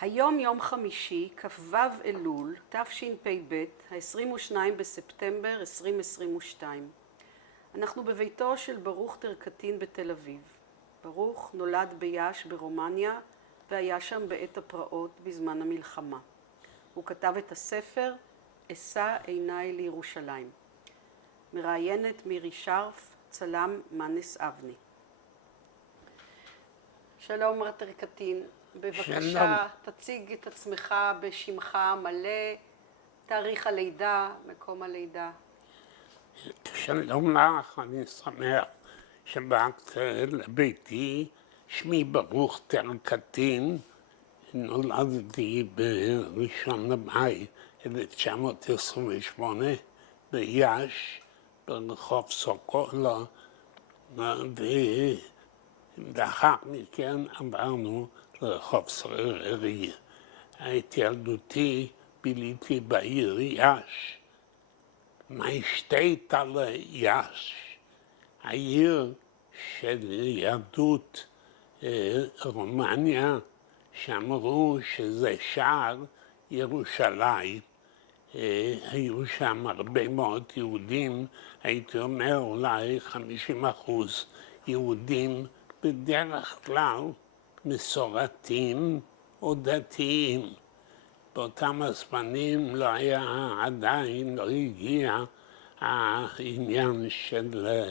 היום יום חמישי, כ"ו אלול, תשפ"ב, ה-22 בספטמבר 2022. אנחנו בביתו של ברוך טרקטין בתל אביב. ברוך נולד ביאש ברומניה והיה שם בעת הפרעות בזמן המלחמה. הוא כתב את הספר אשא עיניי לירושלים. מראיינת מירי שרף, צלם מנס אבני. שלום מר טרקטין. בבקשה, תציג את עצמך בשמך מלא, תאריך הלידה, מקום הלידה. שלום לך, אני שמח שבאת לביתי. שמי ברוך טרקטין, נולדתי ב1 למאי 1928 ביאש, ברחוב סוקולה, ולאחר מכן עברנו לרחוב סררי. את ילדותי ביליתי בעיר יאש. מהשתית על יאש, העיר של יהדות רומניה, שאמרו שזה שער ירושלים. היו שם הרבה מאוד יהודים, הייתי אומר אולי 50% יהודים, בדרך כלל מסורתיים או דתיים. באותם הזמנים לא היה עדיין, לא הגיע העניין של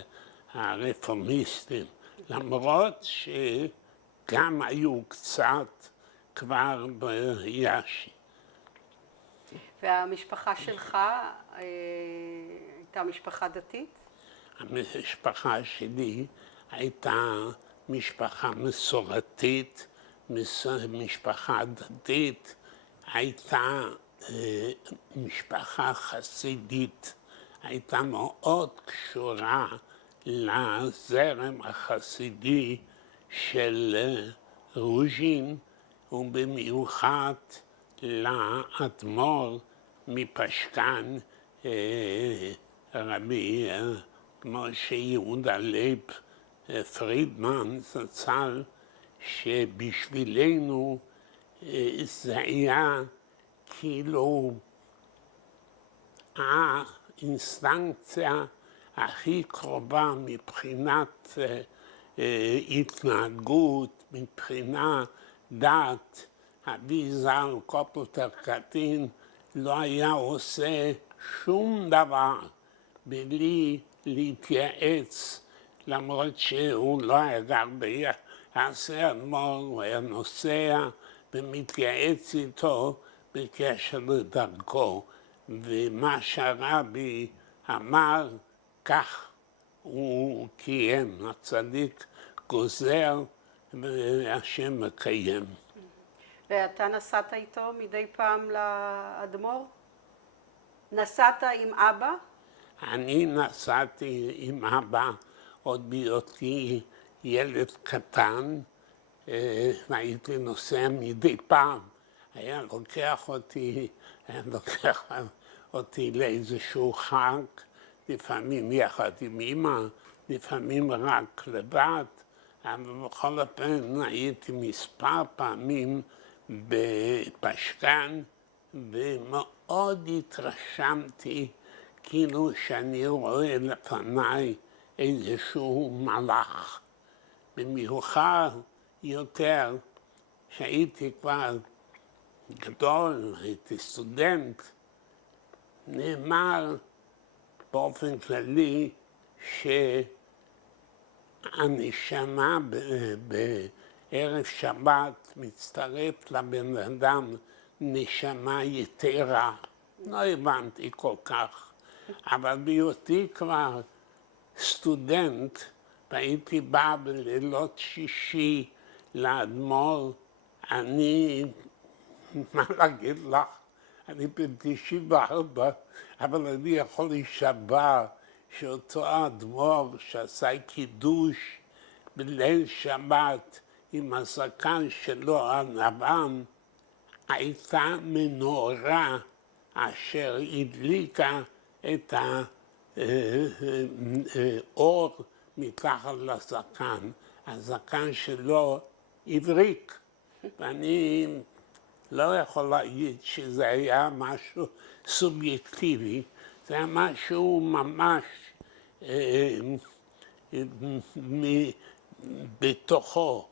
הרפורמיסטים, למרות שגם היו קצת כבר ביאש. והמשפחה שלך הייתה משפחה דתית? המשפחה שלי הייתה משפחה מסורתית, משפחה דתית, הייתה משפחה חסידית, הייתה מאוד קשורה לזרם החסידי של רוז'ין, ובמיוחד לאדמו"ר מפשקן, רבי משה יהודה לייב פרידמן זצ"ל, שבשבילנו זה היה כאילו האינסטנקציה הכי קרובה מבחינת התנהגות, מבחינת דת. אבי ז"ל קופל טרקטין לא היה עושה שום דבר בלי להתייעץ, למרות שהוא לא היה גר ביאסר, הוא היה נוסע ומתייעץ איתו בקשר לדרכו, ומה שהרבי אמר כך הוא קיים. הצדיק גוזר והשם מקיים. ואתה נסעת איתו מדי פעם לאדמו"ר? נסעת עם אבא? אני נסעתי עם אבא עוד בהיותי ילד קטן, והייתי נוסע מדי פעם. היה לוקח אותי לאיזשהו חג, לפעמים יחד עם אמא, לפעמים רק לבד, אבל בכל אופן הייתי מספר פעמים בפשקן, ומאוד התרשמתי כאילו שאני רואה לפניי איזשהו מלאך. במיוחד יותר שהייתי כבר גדול, הייתי סטודנט, נאמר באופן כללי שהנשמה בערב שבת מצטרף לבן אדם נשמה יתרה. לא הבנתי כל כך, אבל בהיותי כבר סטודנט והייתי בא בלילות שישי לאדמו"ר, מה להגיד לך, אני בן 94, אבל אני יכול להישבע שאותו אדמו"ר שעשה קידוש בליל שבת עם הזקן שלו הלבן, הייתה מנורה אשר הדליקה את האור מתחת לזקן. הזקן שלו הבריק, ואני לא יכול להגיד שזה היה משהו סובייקטיבי, זה היה משהו ממש בתוכו.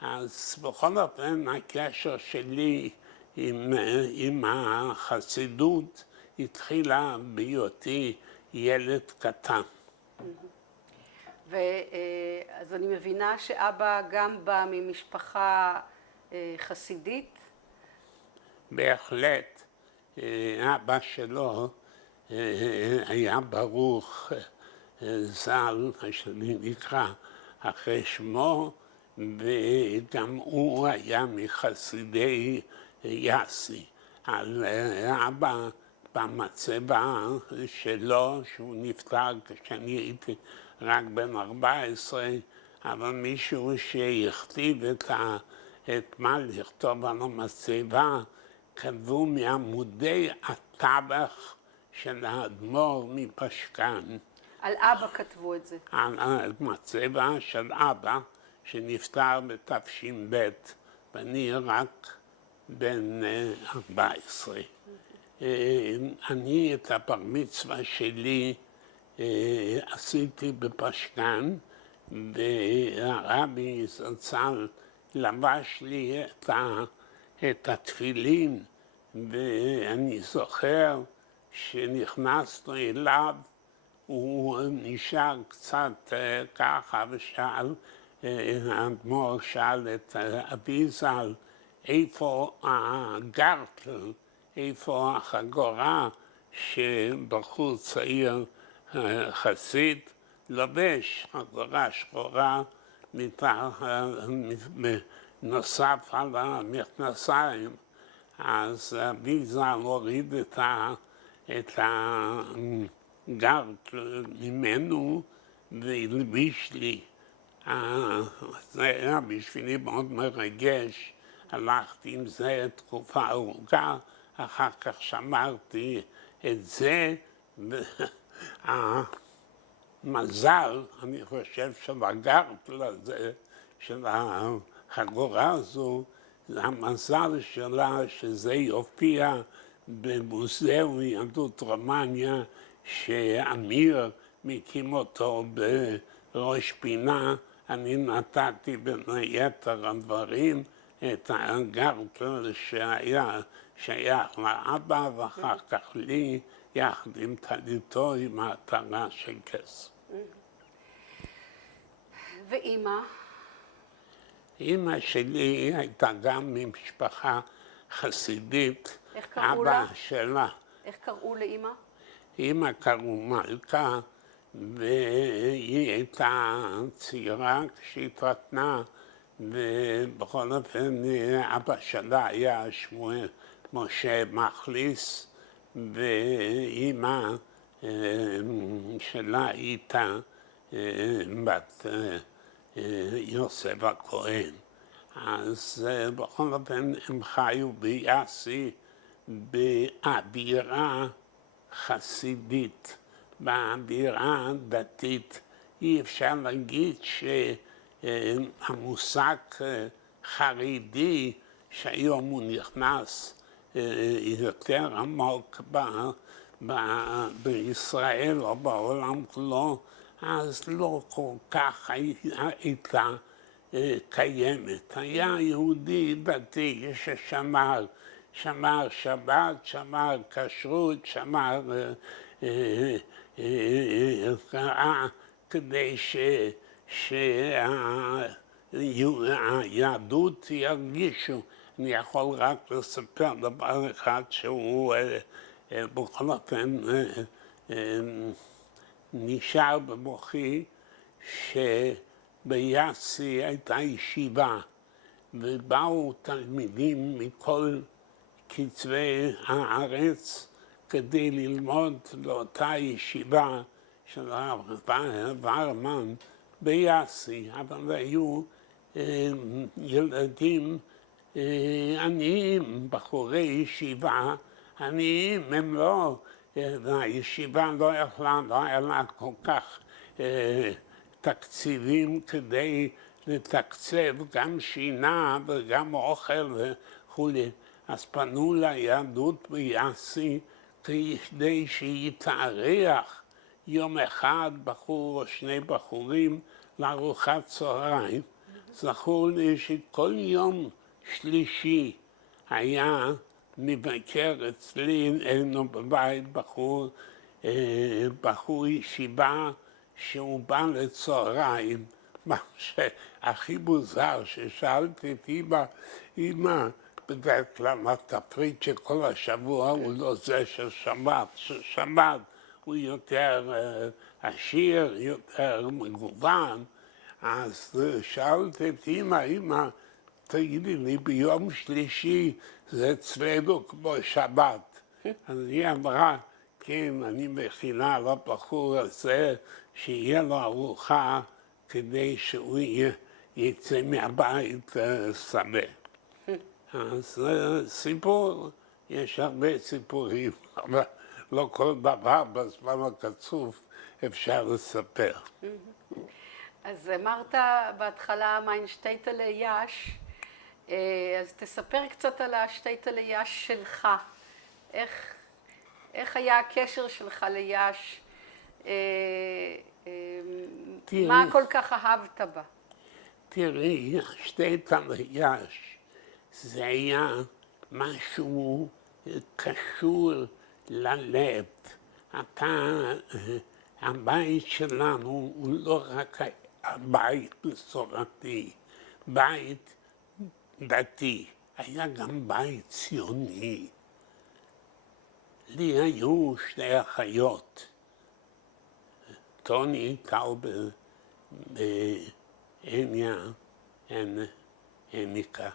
אז בכל אופן הקשר שלי עם החסידות התחילה בהיותי ילד קטן. אז אני מבינה שאבא גם בא ממשפחה חסידית? בהחלט. אבא שלו היה ברוך ז"ל, שאני נקרא אחרי שמו, וגם הוא היה מחסידי יאסי. על אבא במצבה שלו, שהוא נפטר כשאני הייתי רק בן 14, אבל מישהו שהכתיב את מה לכתוב על המצבה, כתבו מעמודי הטבח של האדמו"ר מפשקן. על אבא כתבו את זה. על המצבה של אבא שנפטר בתש"ב, ואני רק בן 14. אני את הבר מצווה שלי עשיתי בפשקן, והרבי זצ"ל לבש לי את התפילין, ואני זוכר שנכנסנו אליו, הוא נשאר קצת ככה ושאל, האדמו"ר שאל את אבי ז"ל, איפה הגרטל, איפה החגורה שבחור צעיר חסיד לובש, חגורה שחורה נוסף על המכנסיים. אז אבי ז"ל הוריד את הגרטל ממנו והלביש לי. זה היה בשבילי מאוד מרגש, הלכתי עם זה תקופה ארוכה, אחר כך שמרתי את זה, והמזל, אני חושב, של הגרטל הזה, של החגורה הזו, זה המזל שלה שזה יופיע במוזיאום יהדות רומניה, שאמיר מקים אותו בראש פינה. אני נתתי בין היתר הדברים את הגרטל שהיה שייך לאבא, ואחר כך לי, יחד עם טליתו, עם העטרה של כסף. ואימא? אימא שלי הייתה גם ממשפחה חסידית. איך קראו לה? אבא שלה. איך קראו לאימא? אימא קראו מלכה, והיא הייתה צעירה כשהתחתנה, ובכל אופן אבא שלה היה שמואל משה מחליס, ואימא שלה הייתה בת יוסף הכהן. אז בכל אופן הם חיו ביאסי באווירה חסידית, באווירה דתית. אי אפשר להגיד שהמושג חרדי שהיום הוא נכנס יותר עמוק בישראל או בעולם כולו, אז לא כל כך הייתה קיימת. היה יהודי דתי ששמר שבת, שמר כשרות, שמר כדי שהיהדות ירגישו. אני יכול רק לספר דבר אחד שהוא בכל אופן נשאר במוחי, שביאסי הייתה ישיבה, ובאו תלמידים מכל קצווי הארץ כדי ללמוד לאותה ישיבה של הרב ורמן ביאסי, אבל היו ילדים עניים, בחורי ישיבה עניים, הם לא, הישיבה לא היה לה כל כך תקציבים כדי לתקצב גם שינה וגם אוכל וכולי. אז פנו ליהדות ביאסי כדי שהיא תארח יום אחד בחור או שני בחורים לארוחת צהריים. זכור לי שכל יום שלישי היה מבקר אצלי, היינו בבית בחור ישיבה שהוא בא לצהריים. מה שהכי מוזר ששאלתי את אמא, בדרך כלל התפריט שכל השבוע הוא לא זה של שבת, ששבת הוא יותר עשיר, יותר מגוון. אז שאלתי את אמא, תגידי לי, ביום שלישי זה אצלנו כמו שבת. אז היא אמרה, כן, אני מכינה לבחור הזה שיהיה לו ארוחה כדי שהוא יצא מהבית שמח. אז סיפור, יש הרבה סיפורים, אבל לא כל דבר בזמן הקצוב אפשר לספר. אז אמרת בהתחלה מיין שטייטלה יאש, אז תספר קצת על השטייטלה יאש שלך. איך היה הקשר שלך ליאש? מה כל כך אהבת בה? תראי, שטייטלה יאש זה היה משהו קשור ללב. הבית שלנו הוא לא רק הבית מסורתי, בית דתי, היה גם בית ציוני. לי היו שתי אחיות, טוני, טאובר והניקה,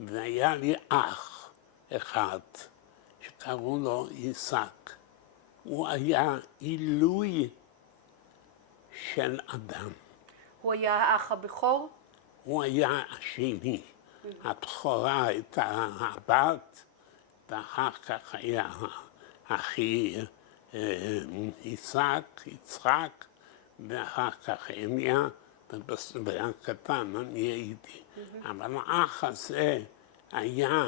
והיה לי אח אחד שקראו לו עיסק. הוא היה עילוי של אדם. הוא היה האח הבכור? הוא היה השני. הבכורה הייתה הבת, ואחר כך היה אחי יצחק, ואחר כך אמיה, והקטן אני הייתי. אבל האח הזה היה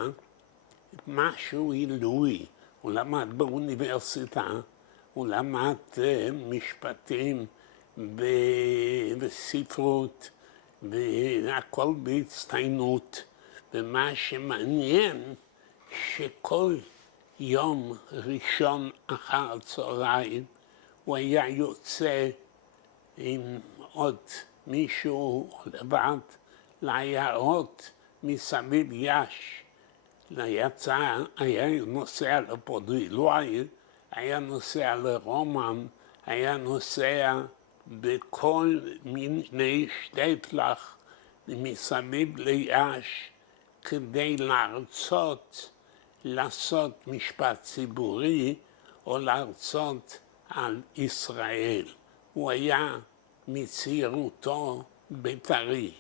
משהו עילוי. הוא למד באוניברסיטה, הוא למד משפטים וספרות, והכל בהצטיינות. ומה שמעניין, שכל יום ראשון אחר הצהריים הוא היה יוצא עם עוד מישהו לבד לעיירות מסביב יאש. היה נוסע לפודרילואי, היה נוסע לרומן, היה נוסע בכל מיני שטייטלך מסביב ליאש כדי להרצות, לעשות משפט ציבורי או להרצות על ישראל. הוא היה מצעירותו בית"רי.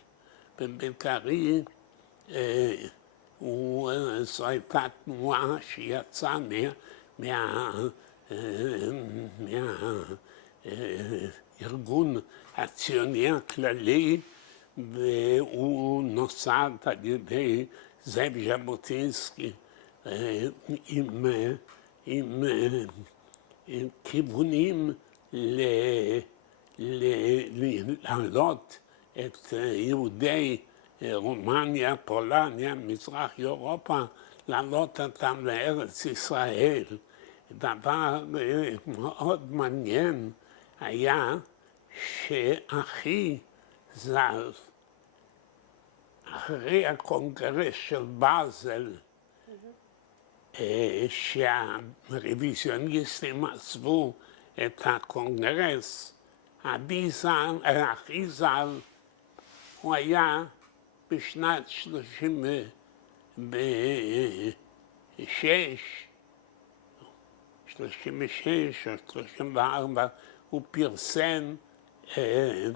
בבית"רי זו הייתה תנועה שיצאה מהארגון הציוני הכללי, והוא נוסד על ידי זאב ז'בוטינסקי עם כיוונים להעלות את יהודי רומניה, פולניה, מזרח אירופה, להעלות אותם לארץ ישראל. דבר מאוד מעניין היה שאחי ז"ל, אחרי הקונגרס של באזל, שהרוויזיוניסטים עזבו את הקונגרס, אחי ז"ל, הוא היה בשנת 36 או 34, הוא פרסם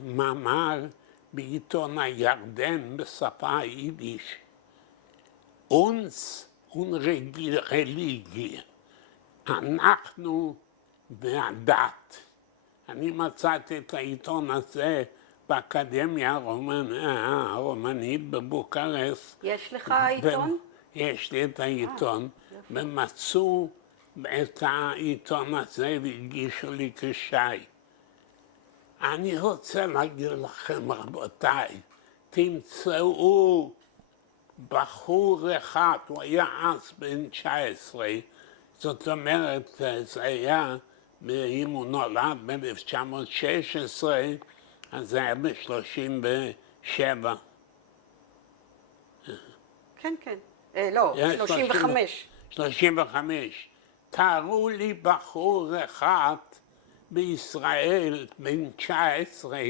מאמר בעיתון הירדן בשפה היידיש. uns und Religie, אנחנו והדת. אני מצאתי את העיתון הזה באקדמיה הרומנית בבוקרשט. יש לך עיתון? יש לי את העיתון, ומצאו את העיתון הזה והגישו לי כשי. אני רוצה להגיד לכם, רבותיי, תמצאו בחור אחד, הוא היה אז בן 19, זאת אומרת, זה היה, אם הוא נולד ב-1916, אז זה היה ב-37. כן, כן. לא, 35. 35. תארו לי בחור אחד בישראל, בן 19,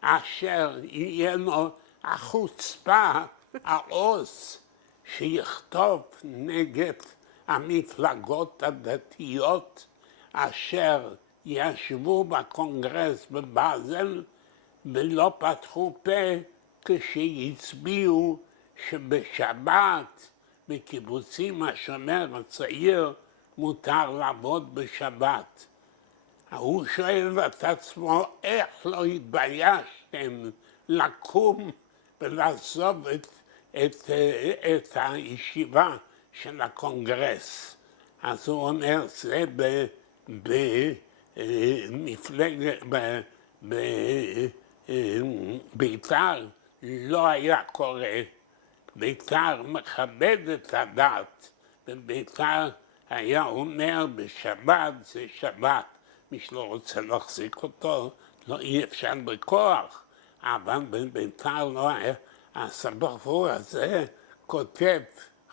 אשר יהיה לו החוצפה, העוז, שיכתוב נגד המפלגות הדתיות אשר ישבו בקונגרס בבאזל ולא פתחו פה כשהצביעו שבשבת בקיבוצים השומר הצעיר מותר לעבוד בשבת. הוא שואל את עצמו, איך לא התביישתם לקום ולעזוב את הישיבה של הקונגרס? אז הוא אומר, זה בבית"ר לא היה קורה. בית"ר מכבד את הדת, ובית"ר היה אומר בשבת זה שבת. מי שלא רוצה להחזיק אותו, לא אי אפשר בכוח, אבל בבית"ר לא היה. אז הבחור הזה כותב,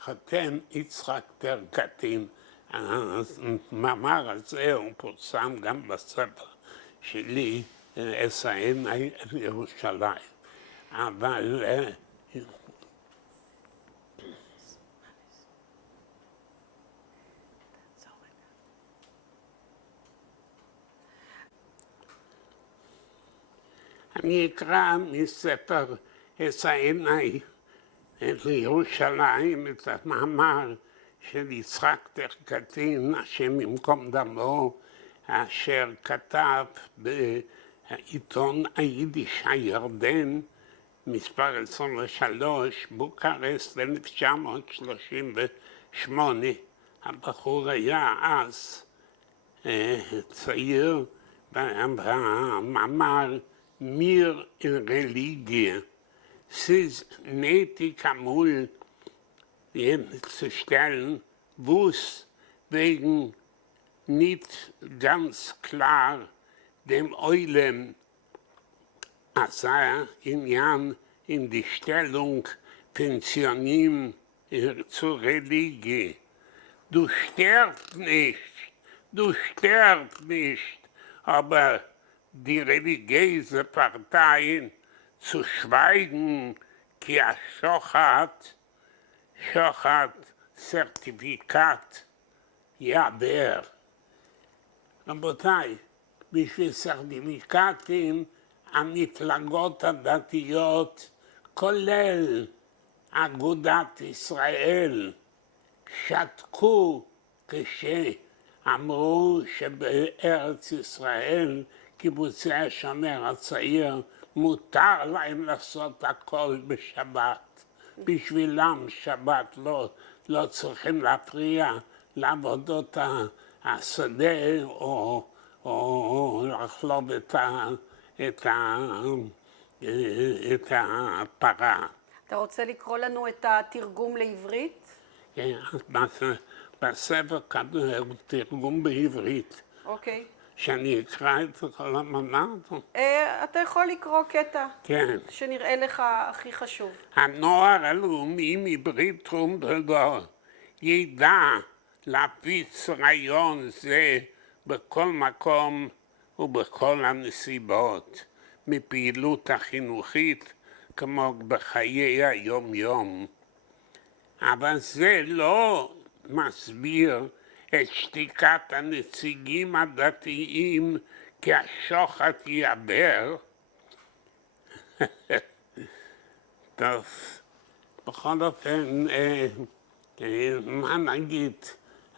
חתם יצחק טרקטין. המאמר הזה הוא פורסם גם בספר שלי, אסעין ירושלים. אבל אני אקרא מספר אסעין ירושלים את המאמר של יצחק טרקטין, השם ימקום דמו, אשר כתב בעיתון היידיש הירדן, מספר 23, בוקרשט 1938. הבחור היה אז צעיר, במאמר Mir in Religie. Es ist nötig einmal zu stellen, wo es wegen nicht ganz klar dem Eulen in die Stellung Pensionim zur Religie. Du stirbst nicht, aber die religiöse Parteien zu schweigen, כי שוחד סרטיפיקט יעבר. רבותיי, בשביל סרטיפיקטים המפלגות הדתיות, כולל אגודת ישראל, שתקו כשאמרו שבארץ ישראל קיבוצי השומר הצעיר מותר להם לעשות הכל בשבת. בשבילם שבת לא צריכים להפריע לעבודות השדה או לחלוב את הפרה. אתה רוצה לקרוא לנו את התרגום לעברית? כן, בספר כתוב תרגום בעברית. אוקיי. שאני אקרא את כל המאמר? אתה יכול לקרוא קטע. כן. שנראה לך הכי חשוב. הנוער הלאומי מברית טרומפלדור ידע להפיץ רעיון זה בכל מקום ובכל הנסיבות, מפעילות החינוכית כמו בחיי היום-יום. אבל זה לא מסביר את שתיקת הנציגים הדתיים כי השוחד יעבר. טוב, בכל אופן, מה נגיד?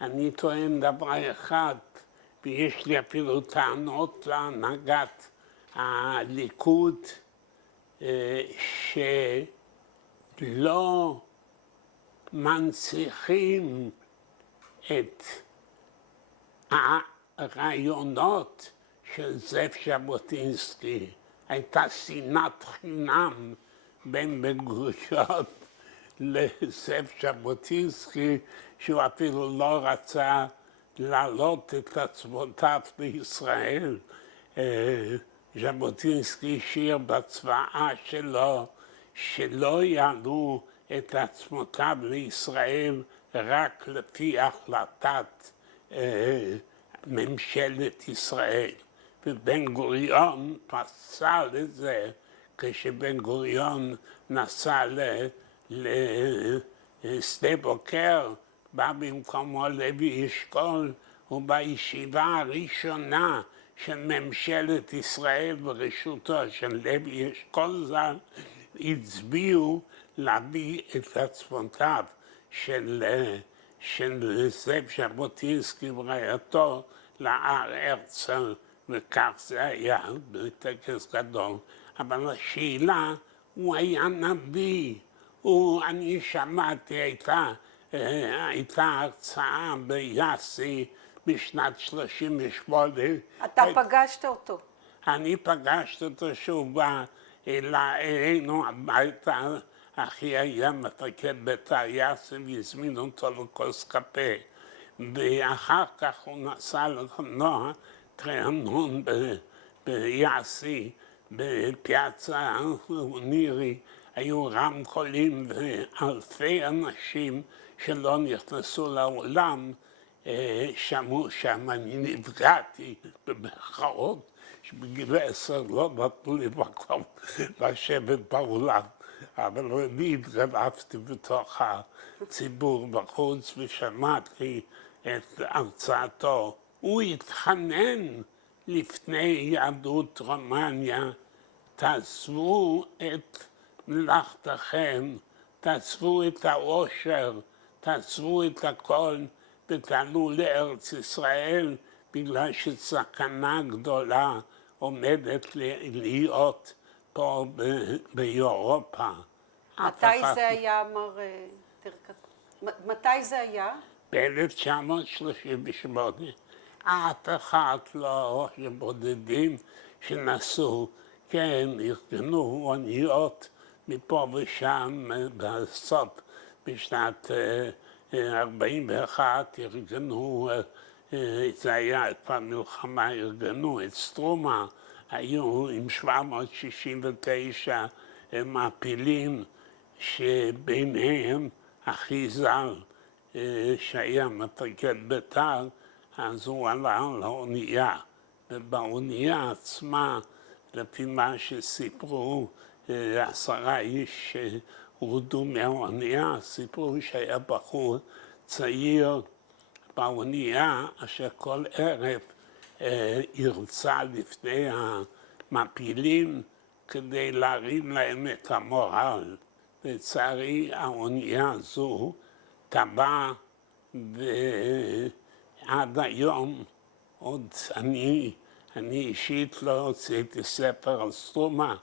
אני טוען דבר אחד, ויש לי אפילו טענות להנהגת הליכוד, שלא מנציחים את הרעיונות של זאב ז'בוטינסקי. הייתה שנאת חינם בין בן-גוריון לזאב ז'בוטינסקי, שהוא אפילו לא רצה להעלות את עצמותיו לישראל. ז'בוטינסקי השאיר בצוואה שלו שלא יעלו את עצמותיו לישראל רק לפי החלטת ממשלת ישראל. ובן גוריון פסל את זה כשבן גוריון נסע לשדה בוקר, בא במקומו לוי אשכול, ובישיבה הראשונה של ממשלת ישראל בראשותו של לוי אשכול ז"ל הצביעו להביא את עצמותיו של זאב ז'בוטינסקי ורעייתו להר הרצל, וכך זה היה בטקס גדול. אבל השאלה, הוא היה נביא. אני שמעתי, הייתה הרצאה ביאסי בשנת 38. אתה פגשת אותו? אני פגשתי אותו שהוא בא אלינו הביתה. אחי היה מפקד בית"ר יאסי והזמין אותו לכוס קפה. ואחר כך הוא נסע לקולנוע טריאנון ביאסי, בפיאצה נירי. היו רמקולים ואלפי אנשים שלא נכנסו לאולם שמעו שם. אני נפגעתי במחאות שבגיל 10 לא נתנו לי מקום לשבת באולם, אבל אני התגלפתי בתוך הציבור בחוץ ושמעתי את הרצאתו. הוא התחנן לפני יהדות רומניה, תעזבו את מלאכתכם, תעזבו את העושר, תעזבו את הכל ותעלו לארץ ישראל, בגלל שסכנה גדולה עומדת להיות פה באירופה. מתי זה היה, מר טרקטין? מתי זה היה? ב-1938. אף אחד לא, בודדים שנסעו, כן, ארגנו אוניות מפה ושם. בסוף בשנת 41 ארגנו, זה היה במלחמה, ארגנו את סטרומה, היו עם 769 מעפילים, שביניהם אחי ז"ל שהיה מפקד בית"ר, אז הוא עלה על האונייה, ובאונייה עצמה, לפי מה שסיפרו 10 איש שהורדו מהאונייה, סיפרו שהיה בחור צעיר באונייה אשר כל ערב הרצה לפני המפילים כדי להרים להם את המורל. לצערי האונייה הזו טבעה, ועד היום עוד אני אישית לא הוצאתי ספר על סטרומה,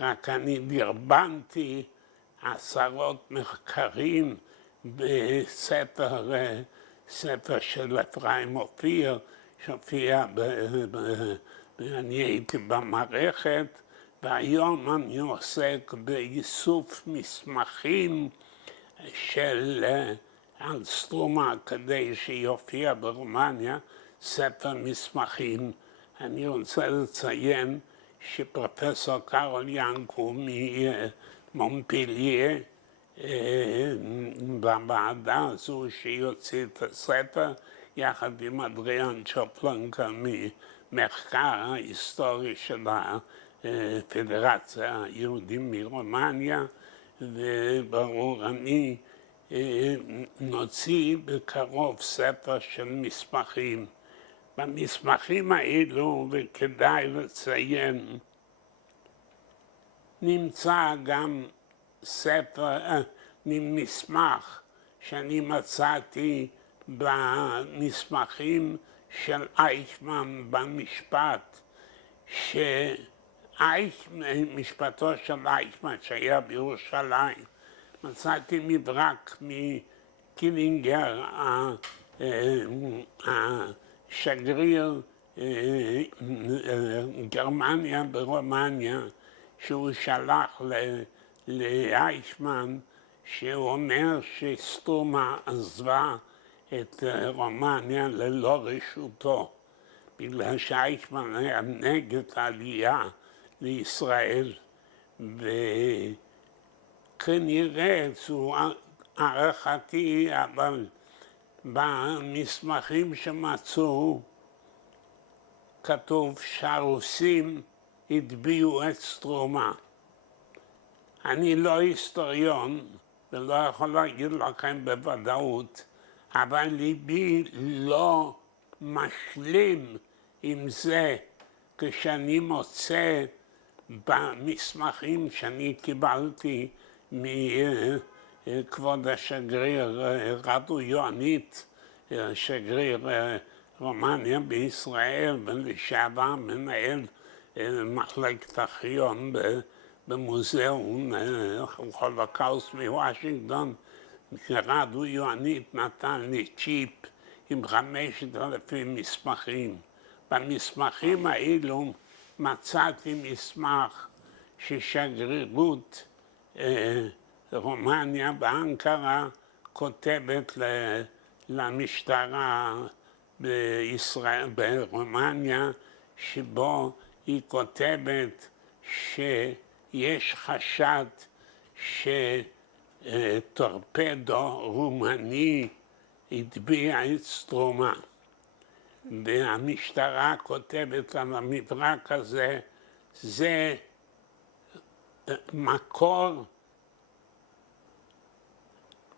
רק אני דרבנתי עשרות מחקרים בספר של אפרים אופיר שהופיע, אני הייתי במערכת, והיום אני עוסק באיסוף מסמכים על סטרומה כדי שיופיע ברומניה ספר מסמכים. אני רוצה לציין שפרופסור קרול ינקו ממונפליה, בוועדה הזו שיוציא את הספר, יחד עם אדריאן צ'ופלנקה ממחקר ההיסטורי של הפדרציה היהודים מרומניה, וברור אני נוציא בקרוב ספר של מסמכים. במסמכים האלו, וכדאי לציין, נמצא גם מסמך שאני מצאתי במסמכים של אייכמן במשפט, משפטו של אייכמן שהיה בירושלים, מצאתי מברק מקילינגר, השגריר גרמניה ברומניה, שהוא שלח לאייכמן, שהוא אומר שסטרומה עזבה את רומניה ללא רשותו, בגלל שאייכמן היה נגד העלייה לישראל, וכנראה זו הערכתי, אבל במסמכים שמצאו כתוב שהרוסים הטביעו את סטרומה. אני לא היסטוריון ולא יכול להגיד לכם בוודאות, אבל ליבי לא משלים עם זה כשאני מוצא במסמכים שאני קיבלתי מכבוד השגריר רדו יואניט, שגריר רומניה בישראל ולשעבר מנהל מחלקת ארכיון במוזיאון הולוקאוסט מוושינגטון. רדו יואניט נתן לי צ'יפ עם 5,000 מסמכים. במסמכים האלו מצאתי מסמך ששגרירות רומניה באנקרה כותבת למשטרה בישראל, ברומניה, שבו היא כותבת שיש חשד שטורפדו רומני הטביע את סטרומה. והמשטרה כותבת על המברק הזה, זה מקור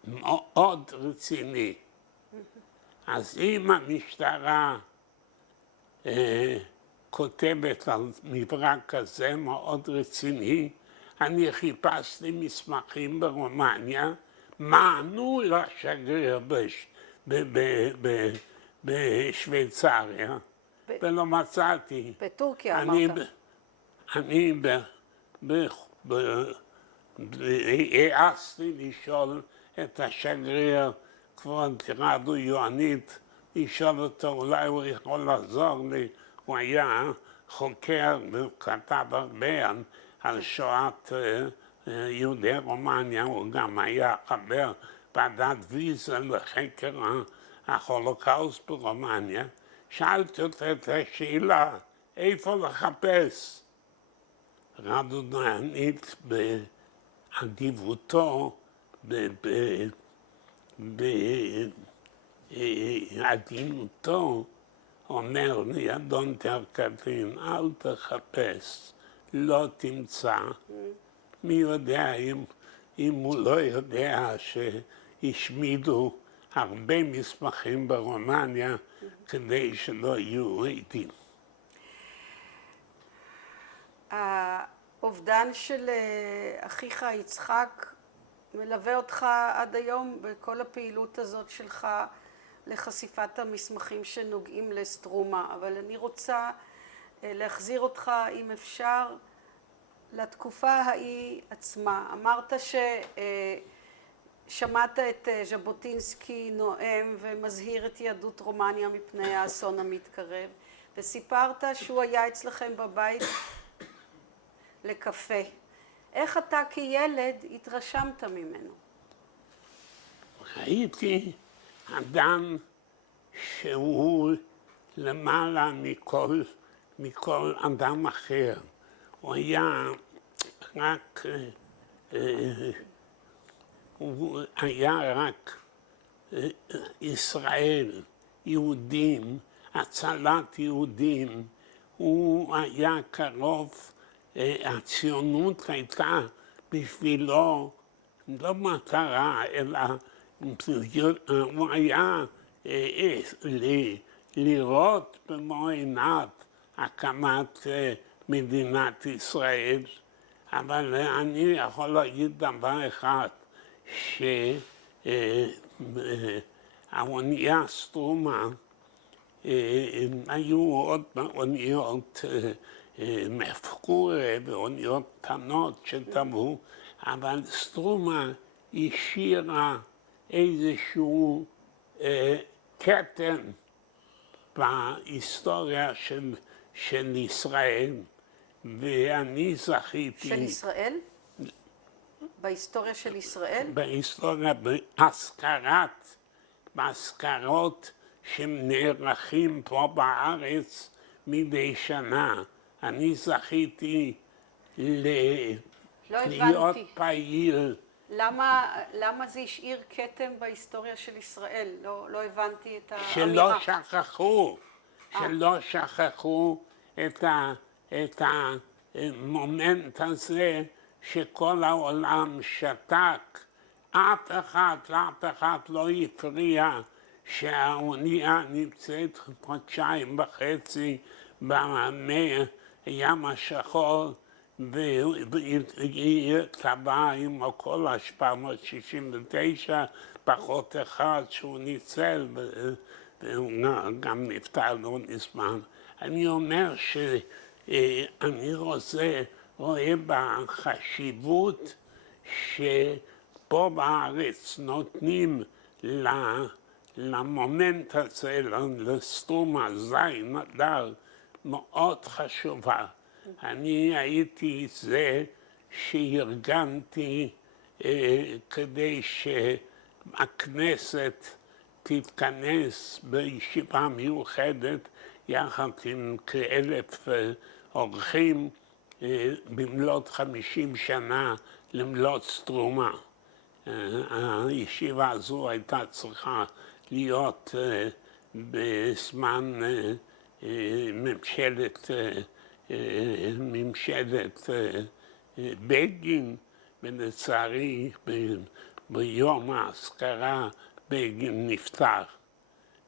מאוד רציני. אז אם המשטרה כותבת על מברק כזה מאוד רציני, אני חיפשתי מסמכים ברומניה, מה ענו לשגריר בשוויצריה, ולא מצאתי. בטורקיה אמרת. אני העזתי לשאול את השגריר כבוד רדו יואניט, לשאול אותו אולי הוא יכול לעזור לי. הוא היה חוקר וכתב הרבה על שואת יהודי רומניה, הוא גם היה חבר ועדת ויזה לחקר ההולוקאוסט ברומניה. שאלתי אותו את השאלה, איפה לחפש? רדו יואניט באדיבותו, בעדינותו, אומר לי, אדון טרקטין, אל תחפש, לא תמצא. מי יודע אם הוא לא יודע שהשמידו הרבה מסמכים ברומניה כדי שלא יהיו עדים. האובדן של אחיך יצחק מלווה אותך עד היום בכל הפעילות הזאת שלך לחשיפת המסמכים שנוגעים לסטרומה, אבל אני רוצה להחזיר אותך, אם אפשר, לתקופה ההיא עצמה. אמרת ששמעת את ז'בוטינסקי נואם ומזהיר את יהדות רומניה מפני האסון המתקרב, וסיפרת שהוא היה אצלכם בבית לקפה. איך אתה כילד התרשמת ממנו? הייתי אדם שהוא למעלה מכל אדם אחר. הוא היה רק ישראל, יהודים, הצלת יהודים. הוא היה קרוב, הציונות הייתה בשבילו לא מטרה, אלא הוא היה לראות במו עיניו הקמת מדינת ישראל. אבל אני יכול להגיד דבר אחד, שהאונייה סטרומה, היו עוד אוניות מפקורה ואוניות קטנות שטבעו, אבל סטרומה השאירה איזשהו כתם בהיסטוריה של ישראל, ואני זכיתי... של ישראל? בהיסטוריה של ישראל? בהיסטוריה, בהזכרות שנערכים פה בארץ מדי שנה. אני זכיתי להיות פעיל. למה זה השאיר כתם בהיסטוריה של ישראל? לא הבנתי את האמירה. שלא שכחו את המומנט הזה שכל העולם שתק. אף אחד לא הפריע שהאונייה נמצאת חודשיים וחצי בים השחור, והיא טבעה עם כל ה-769 פחות אחד שהוא ניצל, והוא גם נפטר לא מזמן. אני אומר שאני רואה בחשיבות שפה בארץ נותנים למומנט הזה, לסטרומה זין אדר, מאוד חשובה. אני הייתי זה שארגנתי כדי שהכנסת תתכנס בישיבה מיוחדת יחד עם כ1,000 אורחים במלאת 50 שנה למלאת סטרומה. הישיבה הזו הייתה צריכה להיות בזמן ממשלת בגין, ולצערי ביום האזכרה בגין נפטר,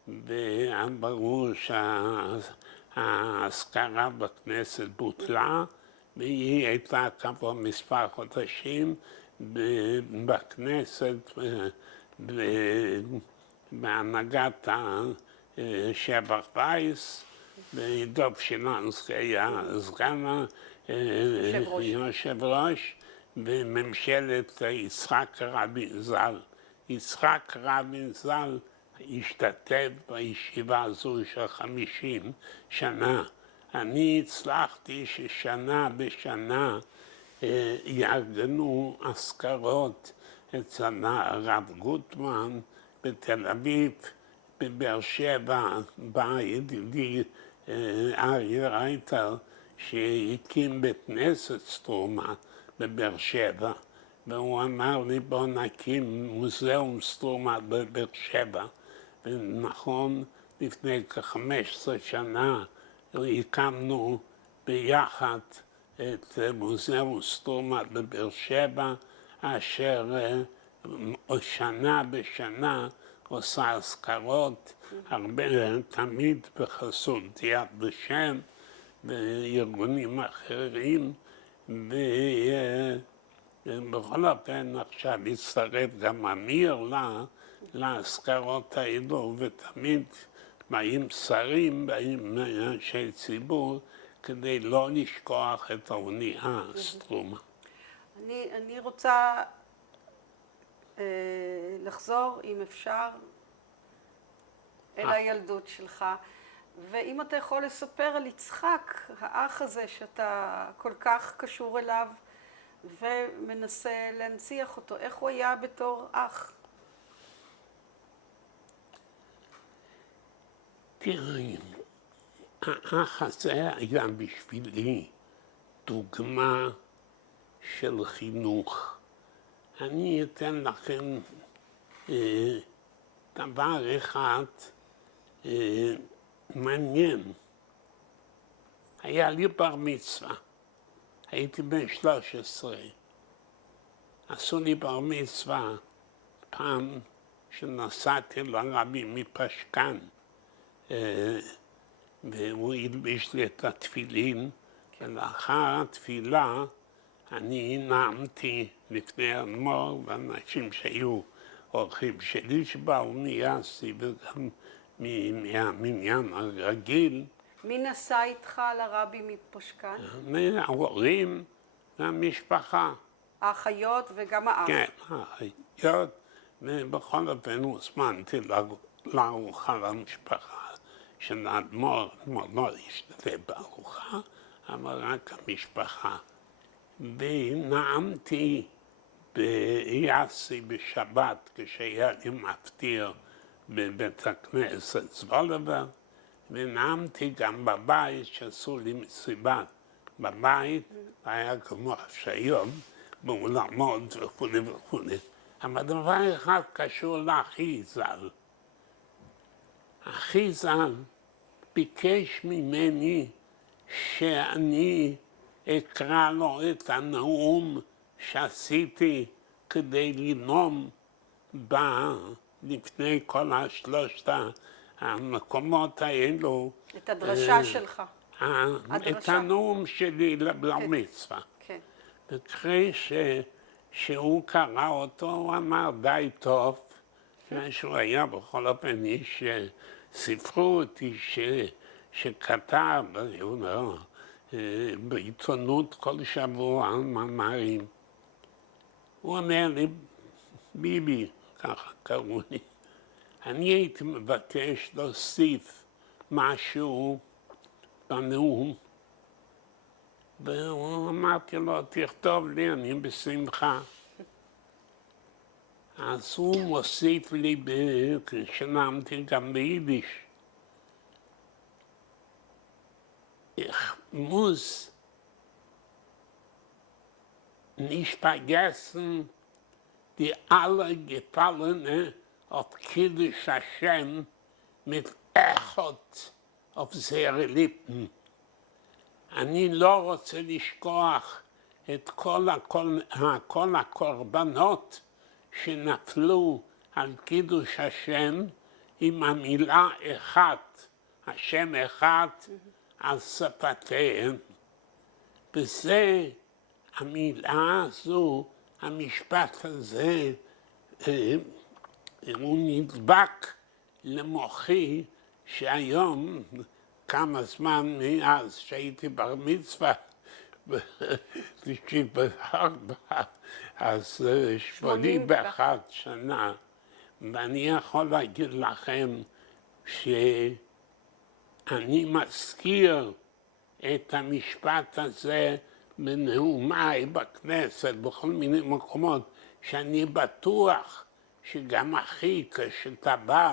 וברור שהאזכרה בכנסת בוטלה, והיא הייתה כעבור מספר חודשים בכנסת בהנהגת שבח וייס, ודוב שילנסקי היה סגן יושב ראש, וממשלת יצחק רבין ז"ל. יצחק רבין ז"ל השתתף בישיבה הזו של 50 שנה. אני הצלחתי ששנה בשנה יארגנו אזכרות אצל הרב גוטמן בתל אביב, בבאר שבע, בא ידידי אריה רייטר שהקים בית כנסת סטרומה בבאר שבע, והוא אמר לי בוא נקים מוזיאום סטרומה בבאר שבע. ונכון, לפני כ15 שנה הקמנו ביחד את מוזיאום סטרומה בבאר שבע, אשר שנה בשנה עושה אזכרות, הרבה תמיד בחסות יד ושם וארגונים אחרים, ובכל אופן עכשיו הצטרף גם אמיר לאזכרות האלו, ותמיד באים שרים, באים אנשי ציבור, כדי לא לשכוח את האונייה סטרומה. אני רוצה לחזור, אם אפשר, אל הילדות שלך, ואם אתה יכול לספר על יצחק, האח הזה שאתה כל כך קשור אליו ומנסה להנציח אותו, איך הוא היה בתור אח? תראי, האח הזה היה בשבילי דוגמה של חינוך. אני אתן לכם דבר אחד מעניין. היה לי בר מצווה, הייתי בן 13. עשו לי בר מצווה פעם שנסעתי לרבי מפשקן, והוא הלביש לי את התפילין, ולאחר התפילה אני נעמתי לפני האדמו"ר, ואנשים שהיו אורחים שלי שבאו מיאסי וגם מהמניין הרגיל. מי נסע איתך לרבי מפשקן? ההורים והמשפחה. האחיות וגם האח. כן, להיות, ובכל אופן הוזמנתי לארוחה למשפחה של האדמו"ר, לא השתתף בארוחה, אבל רק המשפחה. ונאמתי ביאסי בשבת, כשהיה לי מפטיר בבית הכנסת זוולבר, ונאמתי גם בבית שעשו לי מסיבה בבית, היה כמו שהיום, באולמות וכו' וכו'. אבל דבר אחד קשור לאחי ז"ל. אחי ז"ל ביקש ממני שאני אקרא לו את הנאום שעשיתי כדי לנאום לפני כל השלושת המקומות האלו. את הדרשה שלך. את הנאום שלי לבר מצווה. כן. אחרי שהוא קרא אותו, הוא אמר די טוב, שהוא היה בכל אופן איש ספרות, איש שכתב בעיתונות כל שבוע מאמרים. הוא אומר לי, ביבי, ככה קראו לי, אני הייתי מבקש להוסיף משהו בנאום, ואמרתי לו, תכתוב לי, אני בשמחה. אז הוא מוסיף לי, כשנאמתי גם ביידיש, ich muss nicht vergessen, die Allergefallene auf Kiddush Hashem mit Echot auf ihre Lippen. אני לא רוצה לשכוח את כל הקורבנות שנפלו על קידוש השם עם המילה אחת, השם אחד על שפתיהם. וזה, המילה הזו, המשפט הזה, הוא נדבק למוחי שהיום, כמה זמן מאז שהייתי בר מצווה, ב-94, אז 81 שנה, ואני יכול להגיד לכם שאני מזכיר את המשפט הזה בנאומיי בכנסת, בכל מיני מקומות, שאני בטוח שגם אחי כשטבע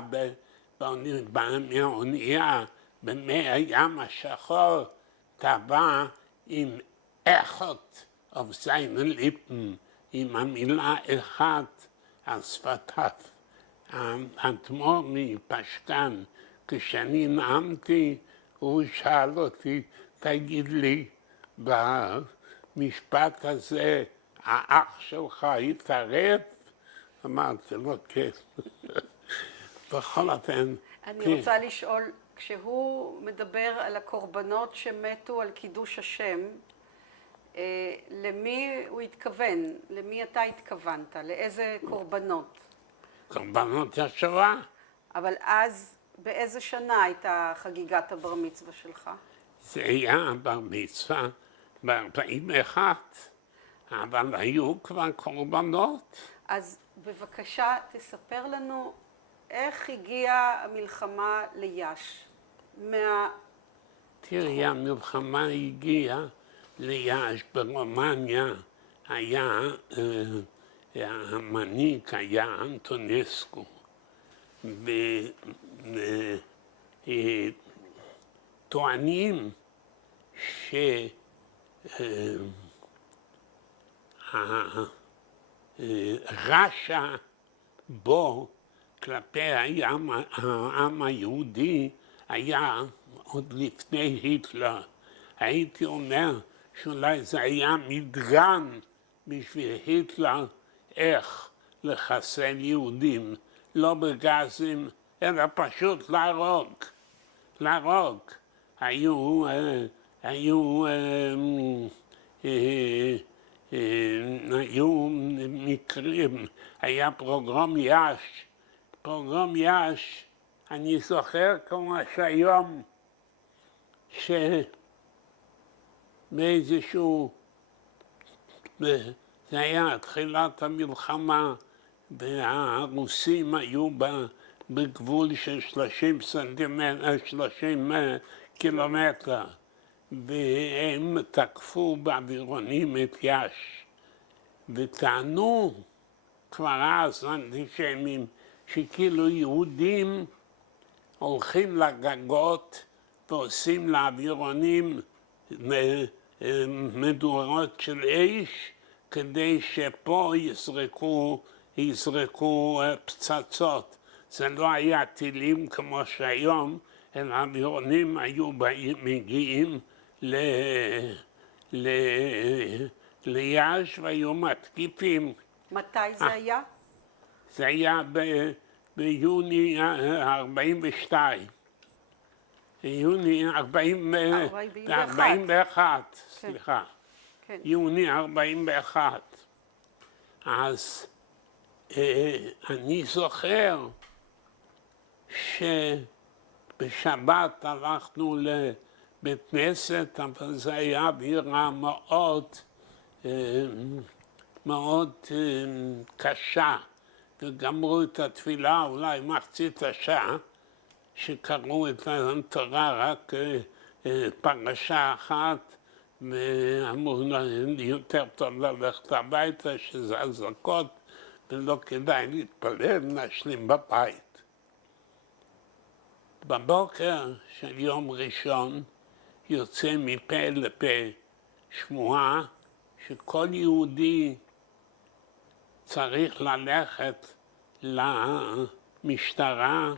מהאונייה במי הים השחור, טבע עם אחות auf seinen ליפן, עם המילה אחת על שפתיו. האדמו"ר מפשטן, כשאני נאמתי, הוא שאל אותי, תגיד לי, במשפט הזה, האח שלך התערב? אמרתי לו, כן. בכל אופן. אני רוצה לשאול, כשהוא מדבר על הקורבנות שמתו על קידוש השם, למי הוא התכוון? למי אתה התכוונת? לאיזה קורבנות? קורבנות השואה. אבל אז, באיזה שנה הייתה חגיגת הבר מצווה שלך? זה היה בר מצווה ב-41, אבל היו כבר קורבנות. אז בבקשה תספר לנו איך הגיעה המלחמה ליש. תראי, המלחמה הגיעה ליש ברומניה, היה, המנהיג היה אנטונסקו, וטוענים שהרשע בו כלפי העם היהודי היה עוד לפני היטלר. הייתי אומר שאולי זה היה מדגן בשביל היטלר איך לחסל יהודים, לא בגזים, אלא פשוט להרוג. היו מקרים, היה פוגרום יאש, אני זוכר כמו שהיום, שבאיזשהו, זה היה תחילת המלחמה, והרוסים היו בגבול של 30 קילומטר, והם תקפו באווירונים את יאש, וטענו כבר אז אנטישמים שכאילו יהודים הולכים לגגות ועושים לאווירונים מדורות של אש כדי שפה יזרקו פצצות. זה לא היה טילים כמו שהיום, אלא האווירונים היו מגיעים ליאש והיו מתקיפים. מתי זה היה? זה היה ביוני 42. יוני 41, סליחה. כן. יוני 41. אז אני זוכר שבשבת הלכנו לבית כנסת, אבל זה היה אווירה מאוד קשה, וגמרו את התפילה אולי מחצית השעה, שקראו את התורה רק פרשה אחת, ואמרו יותר טוב ללכת הביתה, שזה אזעקות, ולא כדאי להתפלל, נשלים בבית. בבוקר של יום ראשון יוצא מפה לפה שמועה שכל יהודי צריך ללכת למשטרה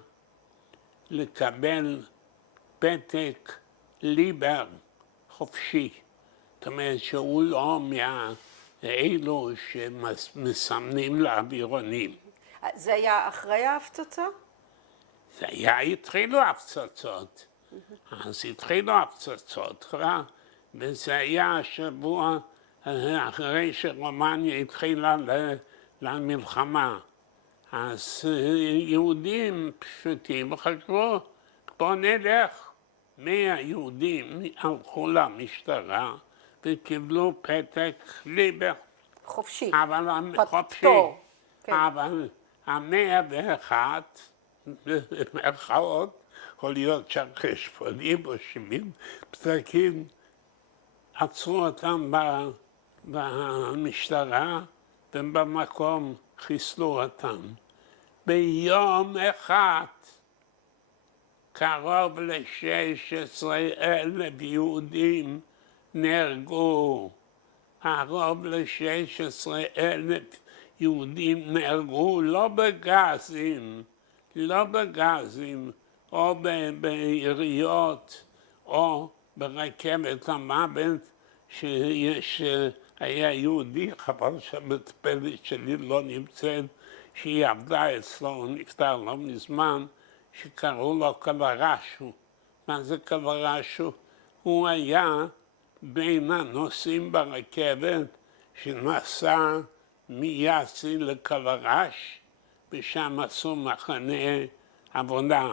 לקבל פתק ליבר חופשי. זאת אומרת שהוא לא מאלו שמסמנים לאווירונים. זה היה אחרי ההפצצה? זה היה, התחילו הפצצות. אז התחילו הפצצות, וזה היה שבוע אחרי שרומניה התחילה למלחמה. אז יהודים פשוטים חשבו, בוא נלך. 100 יהודים הלכו למשטרה וקיבלו פתק ליבר. חופשי. פטור. אבל 101, במרכאות, יכול להיות שהחשבונים או 70 פתקים, עצרו אותם במשטרה ובמקום חיסלו אותם. ביום אחד קרוב ל-16,000 יהודים נהרגו. קרוב ל-16,000 יהודים נהרגו לא בגזים, או ביריות, או ברכבת המוות, שהיה יהודי, חבל שהמטפלת שלי לא נמצאת, שהיא עבדה אצלו, הוא נפטר לא מזמן, שקראו לו קלרשו. מה זה קלרשו? הוא היה בין הנוסעים ברכבת שנסע מיאסי לקלרש, ושם עשו מחנה עבודה.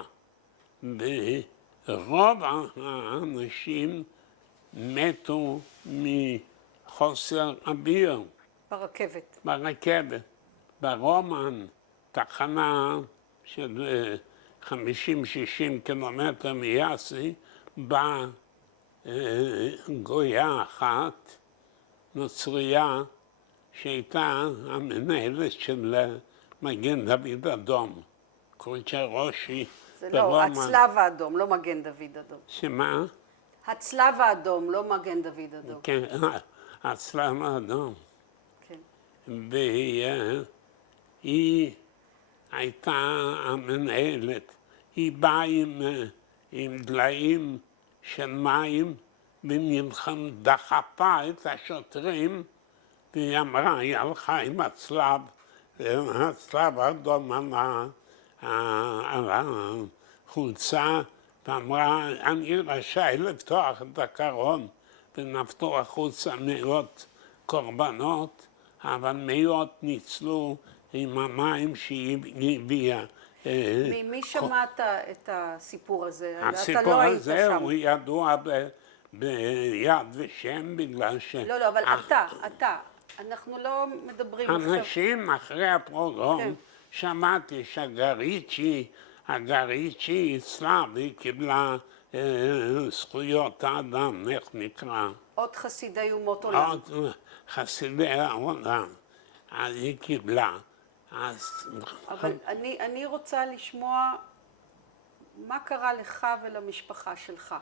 ורוב האנשים מתו מחוסר אוויר. ברכבת. ברומן, תחנה של 50-60 קילומטר מיאסי, באה גויה אחת, נוצריה, שהייתה המנהלת של מגן דוד אדום. קוראים ראשי זה לא, הצלב האדום, לא מגן דוד אדום. שמה? הצלב האדום, לא מגן דוד אדום. כן, הצלב האדום. כן. והיא הייתה המנהלת. היא באה עם דליים של מים, דחפה את השוטרים, והיא אמרה, היא הלכה עם הצלב האדום על החולצה, ואמרה, אני רשאי לפתוח את הקרון, ונפתו החוצה מאות קורבנות, אבל מאות ניצלו עם המים שהיא הביאה. ממי שמעת את הסיפור הזה? הסיפור הזה הוא ידוע ביד ושם בגלל ש... לא, אבל אתה, אנחנו לא מדברים עכשיו... אנשים אחרי הפרוגרום, כן. שמעתי הגריצ'י אצלה, והיא קיבלה זכויות האדם, איך נקרא? עוד חסידי אומות עולם. עוד חסידי העולם, אז היא קיבלה. אבל אני רוצה לשמוע מה קרה לך ולמשפחה שלך.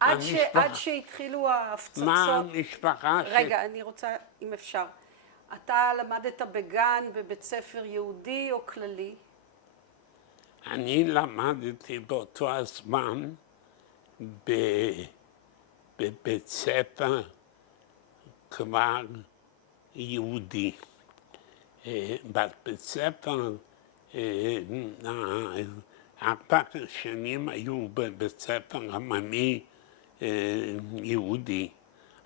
עד שהתחילו ההפצצות... מה המשפחה רגע, אני רוצה, אם אפשר. אתה למדת בגן, בבית ספר יהודי או כללי? אני למדתי באותו הזמן בבית ספר כבר יהודי. בבית ספר, 4 שנים היו בבית ספר עממי יהודי.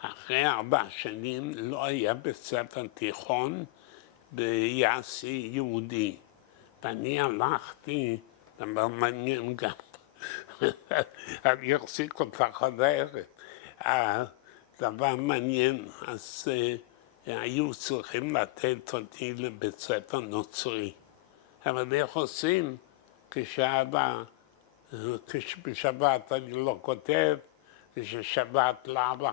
אחרי 4 שנים לא היה בית ספר תיכון ביאסי יהודי. ואני הלכתי, דבר מעניין גם, אני אחזיק אותך עד הערב. דבר מעניין, אז היו צריכים לתת אותי לבית ספר נוצרי. אבל איך עושים כשבשבת אני לא כותב, כששבת לאבא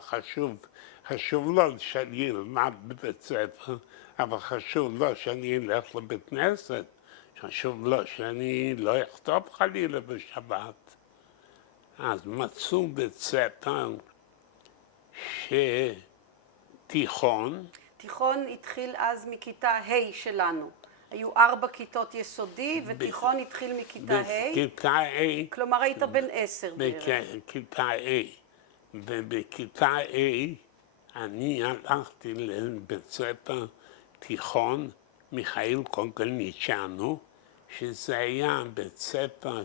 חשוב לו שאני אלמד בבית ספר, אבל חשוב לו שאני אלך לבית כנסת, חשוב לו שאני לא אכתוב חלילה בשבת. אז מצאו בית ספר תיכון התחיל אז מכיתה ה' שלנו. היו 4 כיתות יסודי, ותיכון התחיל מכיתה ה'. בכיתה ה'. כלומר, היית בן 10 בערך. בכיתה ה'. ובכיתה ה' אני הלכתי לבית ספר תיכון מיכאיל קוגלניצ'נו, שזה היה בית ספר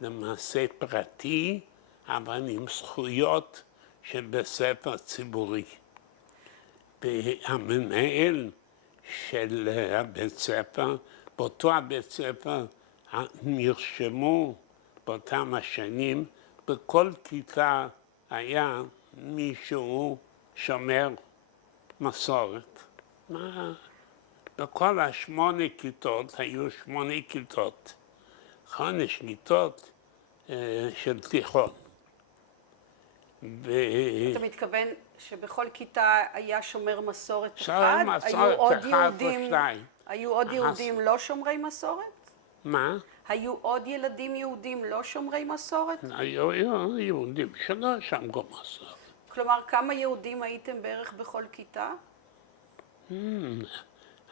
למעשה פרטי, אבל עם זכויות של בית ספר ציבורי. והמנהל של הבית ספר, באותו הבית ספר נרשמו באותם השנים, בכל כיתה היה מישהו שומר מסורת. בכל 8 כיתות היו 8 כיתות. 5 כיתות של תיכון. אתה מתכוון שבכל כיתה היה שומר מסורת אחד? מסורת אחד או 2. היו עוד יהודים לא שומרי מסורת? מה? היו עוד ילדים יהודים לא שומרי מסורת? היו יהודים שלא שמרו מסורת. כלומר, כמה יהודים הייתם בערך בכל כיתה?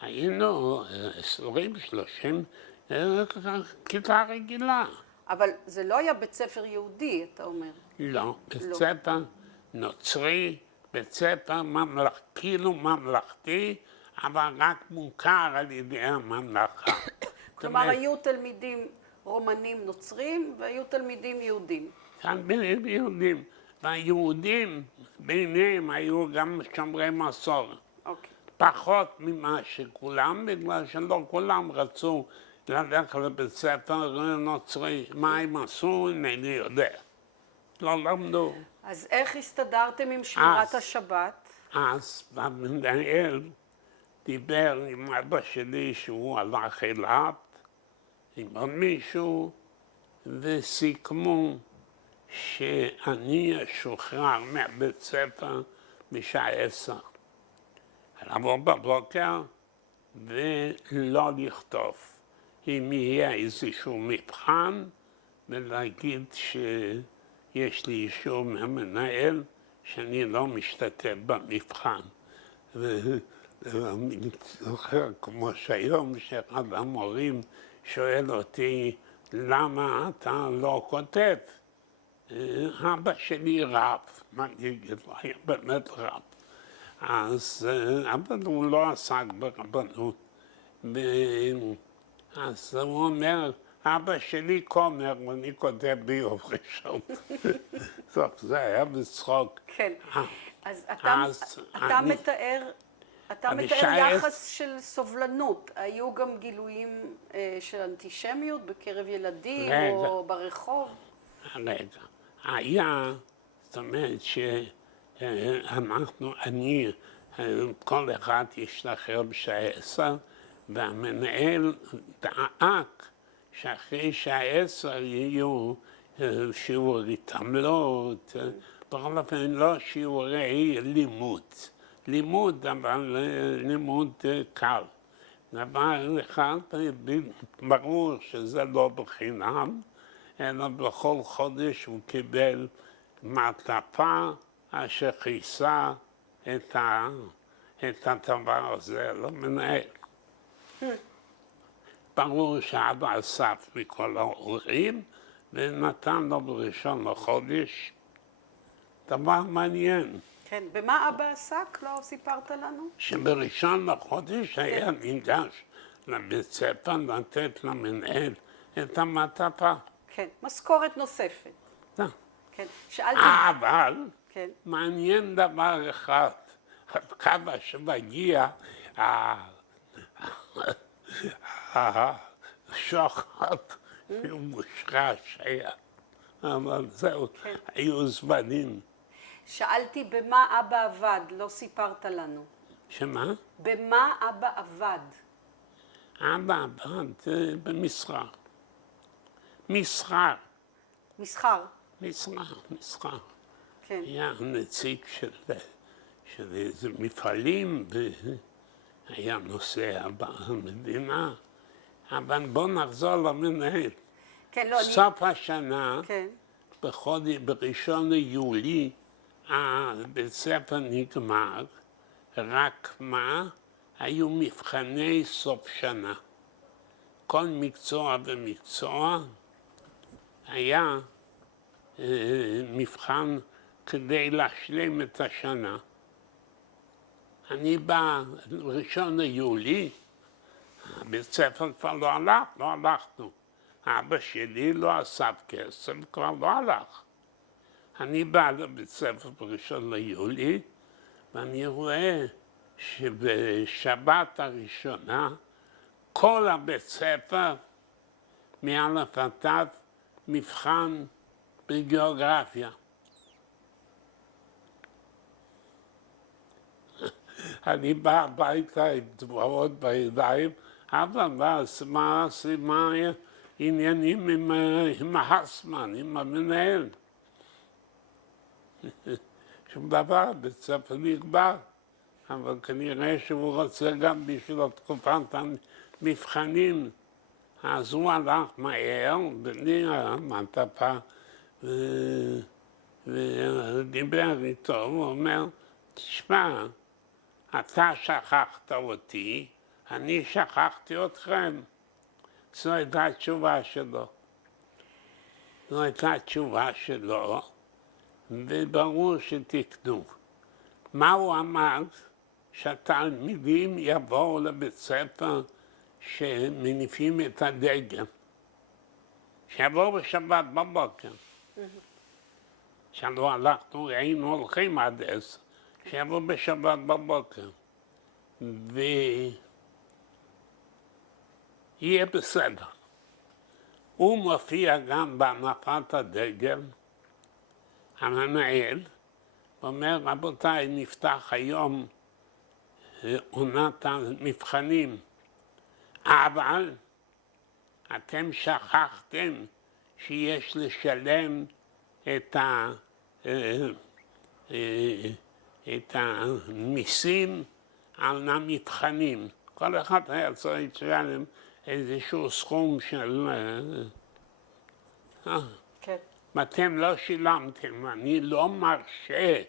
היינו 20-30, כיתה רגילה. אבל זה לא היה בית ספר יהודי, אתה אומר. לא, בית ספר נוצרי, בית ספר כאילו ממלכתי, אבל רק מוכר על ידי הממלכה. כלומר, היו תלמידים רומנים נוצרים והיו תלמידים יהודים. תלמידים יהודים, והיהודים ביניהם היו גם שומרי מסורת. פחות ממה שכולם, בגלל שלא כולם רצו ללכת לבית ספר נוצרי. מה הם עשו? אינני יודע. לא למדו. אז איך הסתדרתם עם שמירת השבת? אז המנהל דיבר עם אבא שלי שהוא הלך אליו, עם עוד מישהו, וסיכמו שאני אשוחרר מהבית ספר בשעה 10. לבוא בבוקר ולא לכתוב. אם יהיה איזשהו מבחן, ולהגיד שיש לי אישור מהמנהל שאני לא משתתף במבחן. ואני זוכר כמו שהיום שאחד המורים שואל אותי למה אתה לא כותב? אבא שלי רב, מה אני אגיד לו? היה באמת רב. אז אבל הוא לא עסק ברבנות. אז הוא אומר, אבא שלי כומר, ואני כותב ביום ראשון. טוב, זה היה בצחוק. כן, אז אתה מתאר יחס של סובלנות. היו גם גילויים של אנטישמיות בקרב ילדים או ברחוב? רגע, היה, זאת אומרת אני כל אחד ישתחרר בשעה 10, והמנהל דאג שאחרי שעה 10 יהיו שיעורי התעמלות, בכל אופן לא שיעורי לימוד, אבל לימוד קל. דבר אחד, ברור שזה לא בחינם, אלא בכל חודש הוא קיבל מעטפה אשר כיסה את הדבר הזה למנהל. ברור שאבא אסף מכל ההורים ונתן לו בראשון לחודש. דבר מעניין. כן, במה אבא עסק? לא סיפרת לנו? שבראשון לחודש היה ניגש לבית ספר לתת למנהל את המעטפה. כן, משכורת נוספת. כן, שאלתי... אבל כן. מעניין דבר אחד, עד כמה שמגיע השוחד ומושרש היה, אבל זהו, היו זמנים. שאלתי במה אבא עבד, לא סיפרת לנו. שמה? במה אבא עבד? אבא עבד במסחר. מסחר. מסחר. מסחר. כן. היה נציג של איזה מפעלים, והיה נוסע במדינה. אבל בוא נחזור למנהל. כן, לא, סוף השנה, כן. בראשון ליולי, הבית ספר נגמר, רק מה? היו מבחני סוף שנה. כל מקצוע ומקצוע היה מבחן כדי להשלים את השנה. אני בא ראשון ליולי, הבית ספר כבר לא הלכנו. אבא שלי לא אסף כסף, כבר לא הלך. אני בא לבית ספר בראשון ליולי, ואני רואה שבשבת הראשונה, כל הבית ספר, מאלף עד תו, מבחן בגיאוגרפיה. אני בא הביתה עם דמעות בידיים, אבל מה עניינים עם ההסמן, עם המנהל? שום דבר, בית ספר נגמר, אבל כנראה שהוא רוצה גם בשביל תקופת המבחנים. אז הוא הלך מהר, בלי המעטפה, ודיבר איתו, הוא אומר, תשמע, אתה שכחת אותי, אני שכחתי אתכם. זו הייתה התשובה שלו. וברור שתקנו. מה הוא אמר? שהתלמידים יבואו לבית ספר שמניפים את הדגל. שיבואו בשבת בבוקר. שלא הלכנו, היינו הולכים עד 10. שיבואו בשבת בבוקר. ויהיה בסדר. הוא מופיע גם בהנפת הדגל, המנהל, אומר, רבותיי, נפתח היום עונת המבחנים, אבל אתם שכחתם שיש לשלם את המיסים על המבחנים. כל אחד היה צריך לשלם איזשהו סכום של... כן. אתם לא שילמתם, אני לא מרשה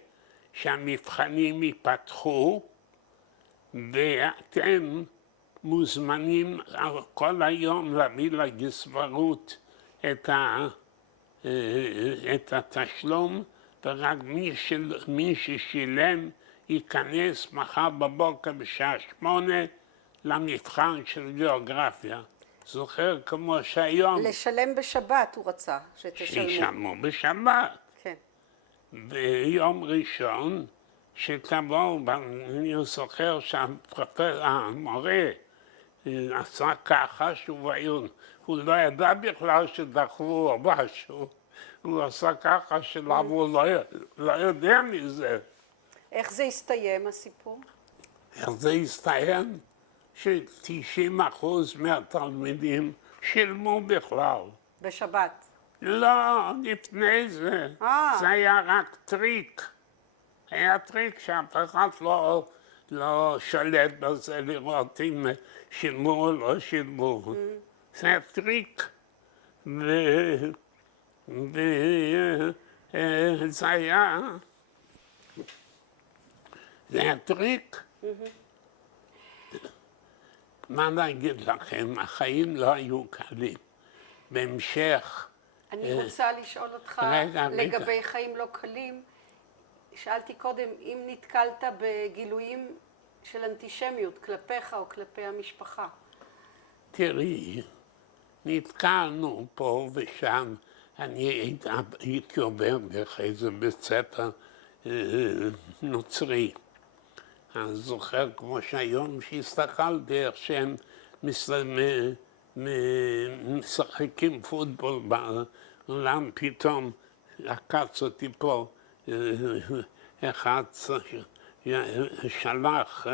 שהמבחנים ייפתחו, ואתם מוזמנים כל היום להביא לגזברות את התשלום, ורק מי ששילם ייכנס מחר בבוקר בשעה 8 למבחן של גיאוגרפיה. זוכר כמו שהיום... לשלם בשבת הוא רצה שתשלמו. שישלמו בשבת. כן. ביום ראשון שתבואו, אני זוכר שהמורה עשה ככה שהוא לא ידע בכלל שדחו או משהו. הוא עשה ככה שלמה הוא לא יודע מזה. איך זה הסתיים הסיפור? איך זה הסתיים? ש90% מהתלמידים שילמו בכלל. בשבת. לא, לפני זה. זה היה רק טריק. היה טריק שאף אחד לא שולט בזה לראות אם שילמו או לא שילמו. זה היה טריק. וזה היה טריק. מה להגיד לכם, החיים לא היו קלים. בהמשך... אני רוצה לשאול אותך לגבי חיים לא קלים. שאלתי קודם, אם נתקלת בגילויים של אנטישמיות כלפיך או כלפי המשפחה. תראי, נתקלנו פה ושם. אני הייתי עובר דרך איזה בית ספר נוצרי. אני זוכר כמו שהיום שהסתכלתי איך שהם משחקים פוטבול בעולם, פתאום עקץ אותי פה אחד שלח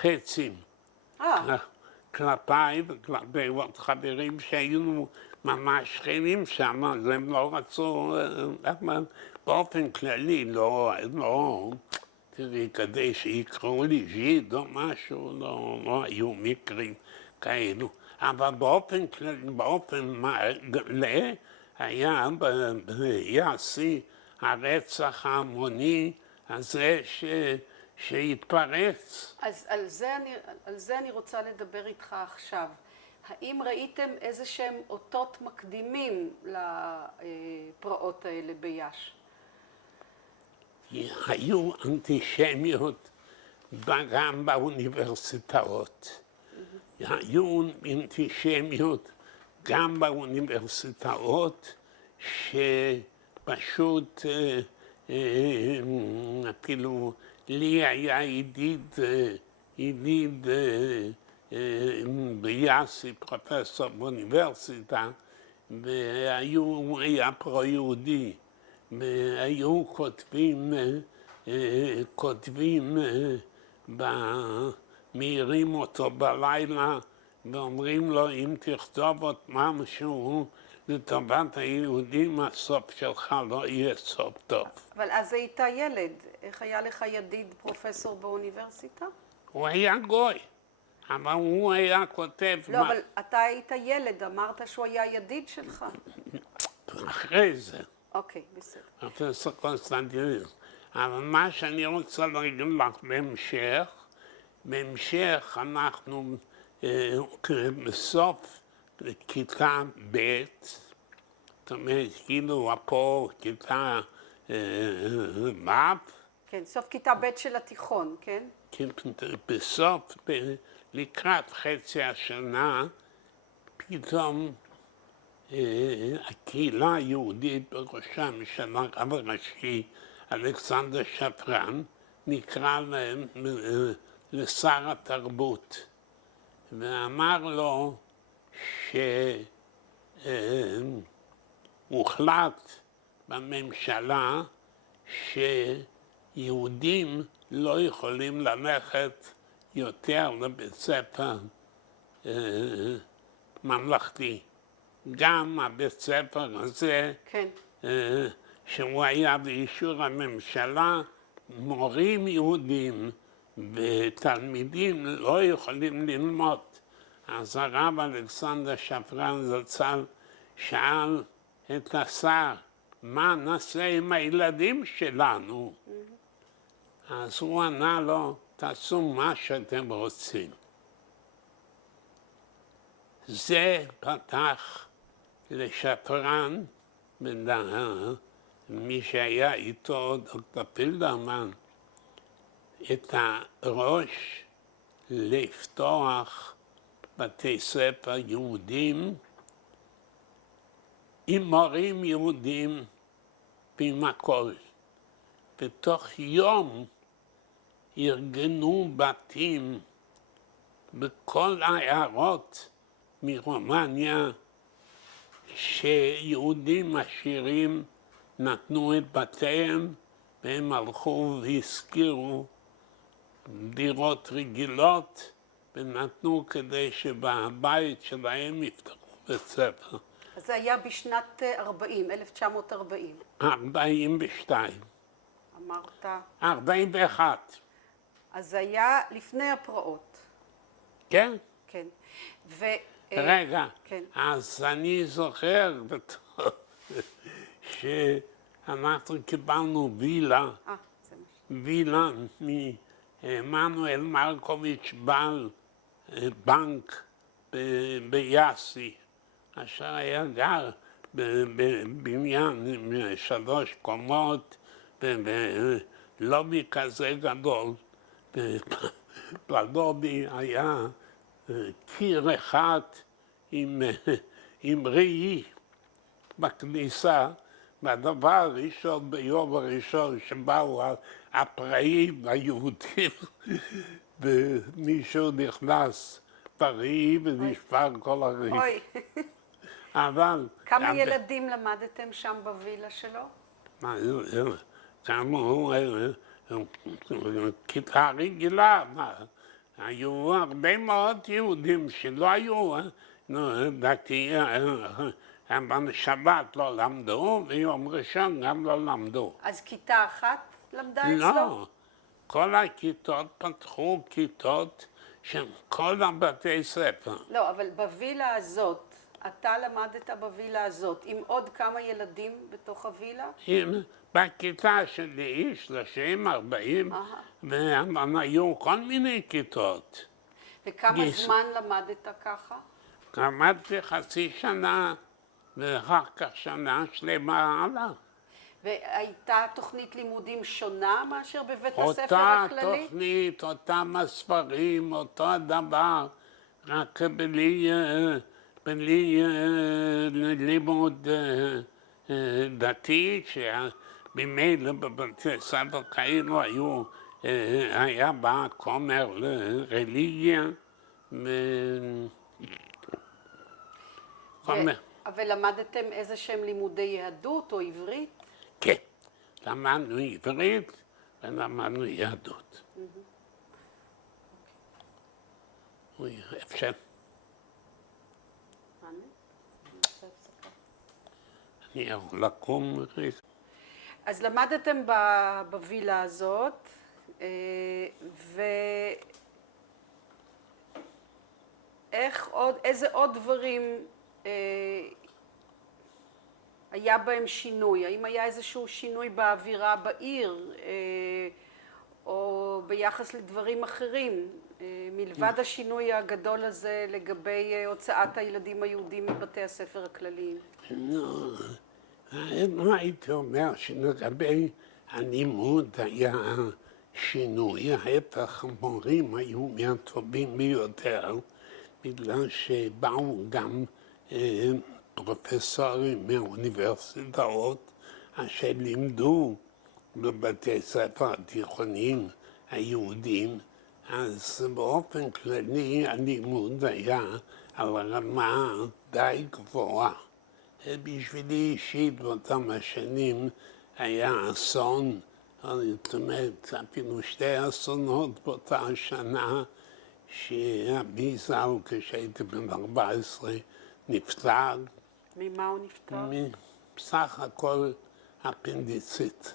חצים כלפיי וכלפי עוד חברים שהיינו ממש שכנים שם, אז הם לא רצו, באופן כללי, לא, תראי, כדי שיקראו לי ז'יד או משהו, לא היו מקרים כאלו. אבל באופן כללי, באופן מלא, היה ביאסי הרצח ההמוני הזה שהתפרץ. אז על זה אני רוצה לדבר איתך עכשיו. האם ראיתם איזה שהם אותות מקדימים לפרעות האלה ביאש? היו אנטישמיות גם באוניברסיטאות. היו אנטישמיות גם באוניברסיטאות שפשוט אפילו לי היה ידיד ביאסי, פרופסור באוניברסיטה, והוא היה פרו-יהודי, והיו כותבים מעירים אותו בלילה ואומרים לו, אם תכתוב עוד משהו לטובת היהודים, הסוף שלך לא יהיה סוף טוב. אבל אז היית ילד. איך היה לך ידיד פרופסור באוניברסיטה? הוא היה גוי, אבל הוא היה כותב... לא, אבל אתה היית ילד, אמרת שהוא היה ידיד שלך. אחרי זה. אוקיי, בסדר. פרופסור קונסטנטינוס. אבל מה שאני רוצה להגיד לך בהמשך אנחנו בסוף כיתה ב', זאת אומרת, כאילו פה כיתה ו'. כן, סוף כיתה ב' של התיכון, כן? בסוף, לקראת חצי השנה, פתאום הקהילה היהודית בראשם של הרב הראשי אלכסנדר שפרן נקרא לשר התרבות ואמר לו שהוחלט בממשלה שיהודים לא יכולים ללכת יותר לבית ספר ממלכתי. גם הבית ספר הזה, כן. שהוא היה באישור הממשלה, מורים יהודים ותלמידים לא יכולים ללמוד. אז הרב אלכסנדר שפרן זצ"ל שאל את השר, מה נעשה עם הילדים שלנו? אז הוא ענה לו, תעשו מה שאתם רוצים. זה פתח לשפרן, מי שהיה איתו, דוקטור פילדרמן, את הראש לפתוח בתי ספר יהודים עם מורים יהודים ועם הכל. בתוך יום ארגנו בתים בכל העיירות מרומניה שיהודים עשירים נתנו את בתיהם והם הלכו והזכירו דירות רגילות, ונתנו כדי שבבית שלהם יפתחו בית ספר. אז זה היה בשנת 40, 1940. 42. אמרת. 41. אז זה היה לפני הפרעות. כן? כן. רגע, כן. אז אני זוכר שאנחנו קיבלנו וילה, וילה מענואל מרקוביץ' בעל בנק ביאסי, אשר היה גר בבניין עם 3 קומות ולובי כזה גדול. בלובי היה קיר אחד עם ראי בכניסה, והדבר הראשון, ביום הראשון שבאו הפראים היהודים, ומישהו נכנס בראי ונשבר כל הראי. אוי. אבל... כמה ילדים למדתם שם בווילה שלו? כמה כיתה רגילה, היו הרבה מאוד יהודים שלא היו דתיים, הם בשבת לא למדו, ויום ראשון גם לא למדו. אז כיתה אחת למדה אצלו? לא, כל הכיתות פתחו כיתות של כל הבתי ספר. לא, אבל בווילה הזאת, אתה למדת בווילה הזאת, עם עוד כמה ילדים בתוך הווילה? בכיתה שלי, 30, 40, והיו כל מיני כיתות. וכמה זמן למדת ככה? למדתי חצי שנה, ואחר כך שנה שלמה הלאה. והייתה תוכנית לימודים שונה מאשר בבית הספר אותה הכללי? תוכנית, אותם הספרים, אותו הדבר, רק בלי לימוד דתי, שבמילא בבתי ספר כאלו היה בא כומר לרליגיה. אבל למדתם איזה שהם לימודי יהדות או עברית? כן, למדנו עברית ולמדנו יהדות. אפשר? אני יכול לקום. אז למדתם בווילה הזאת, איזה עוד דברים היה בהם שינוי? האם היה איזשהו שינוי באווירה בעיר, או ביחס לדברים אחרים, מלבד השינוי הגדול הזה לגבי הוצאת הילדים היהודים מבתי הספר הכלליים? הייתי אומר שלגבי הלימוד היה שינוי, ההפך, המורים היו מהטובים ביותר, בגלל שבאו גם פרופסורים מהאוניברסיטאות אשר לימדו בבתי ספר התיכוניים היהודים, אז באופן כללי הלימוד היה על רמה די גבוהה. בשבילי אישית באותם השנים היה אסון, זאת אומרת, אפילו 2 אסונות באותה השנה, שאבי ז"ל, כשהייתי בן 14, נפטר. ממה הוא נפטר? בסך הכל אפנדיציט.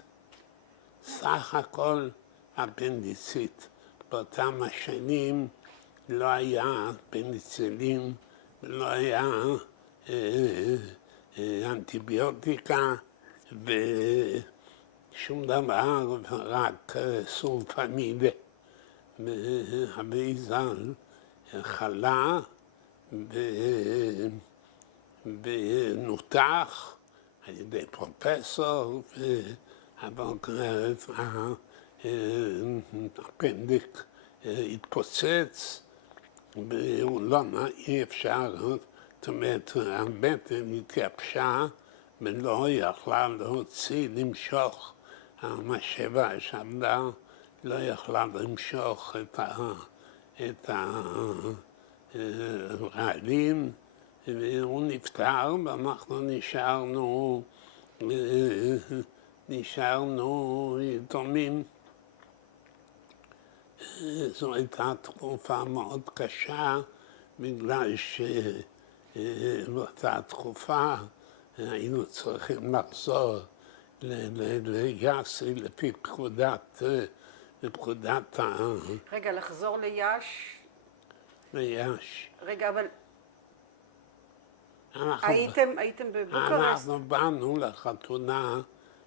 סך הכל אפנדיציט. באותם השנים לא היה פניצילין, לא היה אנטיביוטיקה ושום דבר, רק סולפנידה. אבי ז"ל חלה ונותח על ידי פרופסור, אבל הפנדיק התפוצץ אי אפשר, זאת אומרת, הבטן התייבשה ולא יכלה להוציא, למשוך, המשאבה שעמדה לא יכלה למשוך את הרעלים, והוא נפטר ואנחנו נשארנו יתומים. זו הייתה תקופה מאוד קשה, בגלל שבאותה תקופה היינו צריכים לחזור ליאסי לפי פקודת רגע, לחזור ליאש? ליאש. רגע, אבל הייתם בבוקרשט? אנחנו באנו לחתונה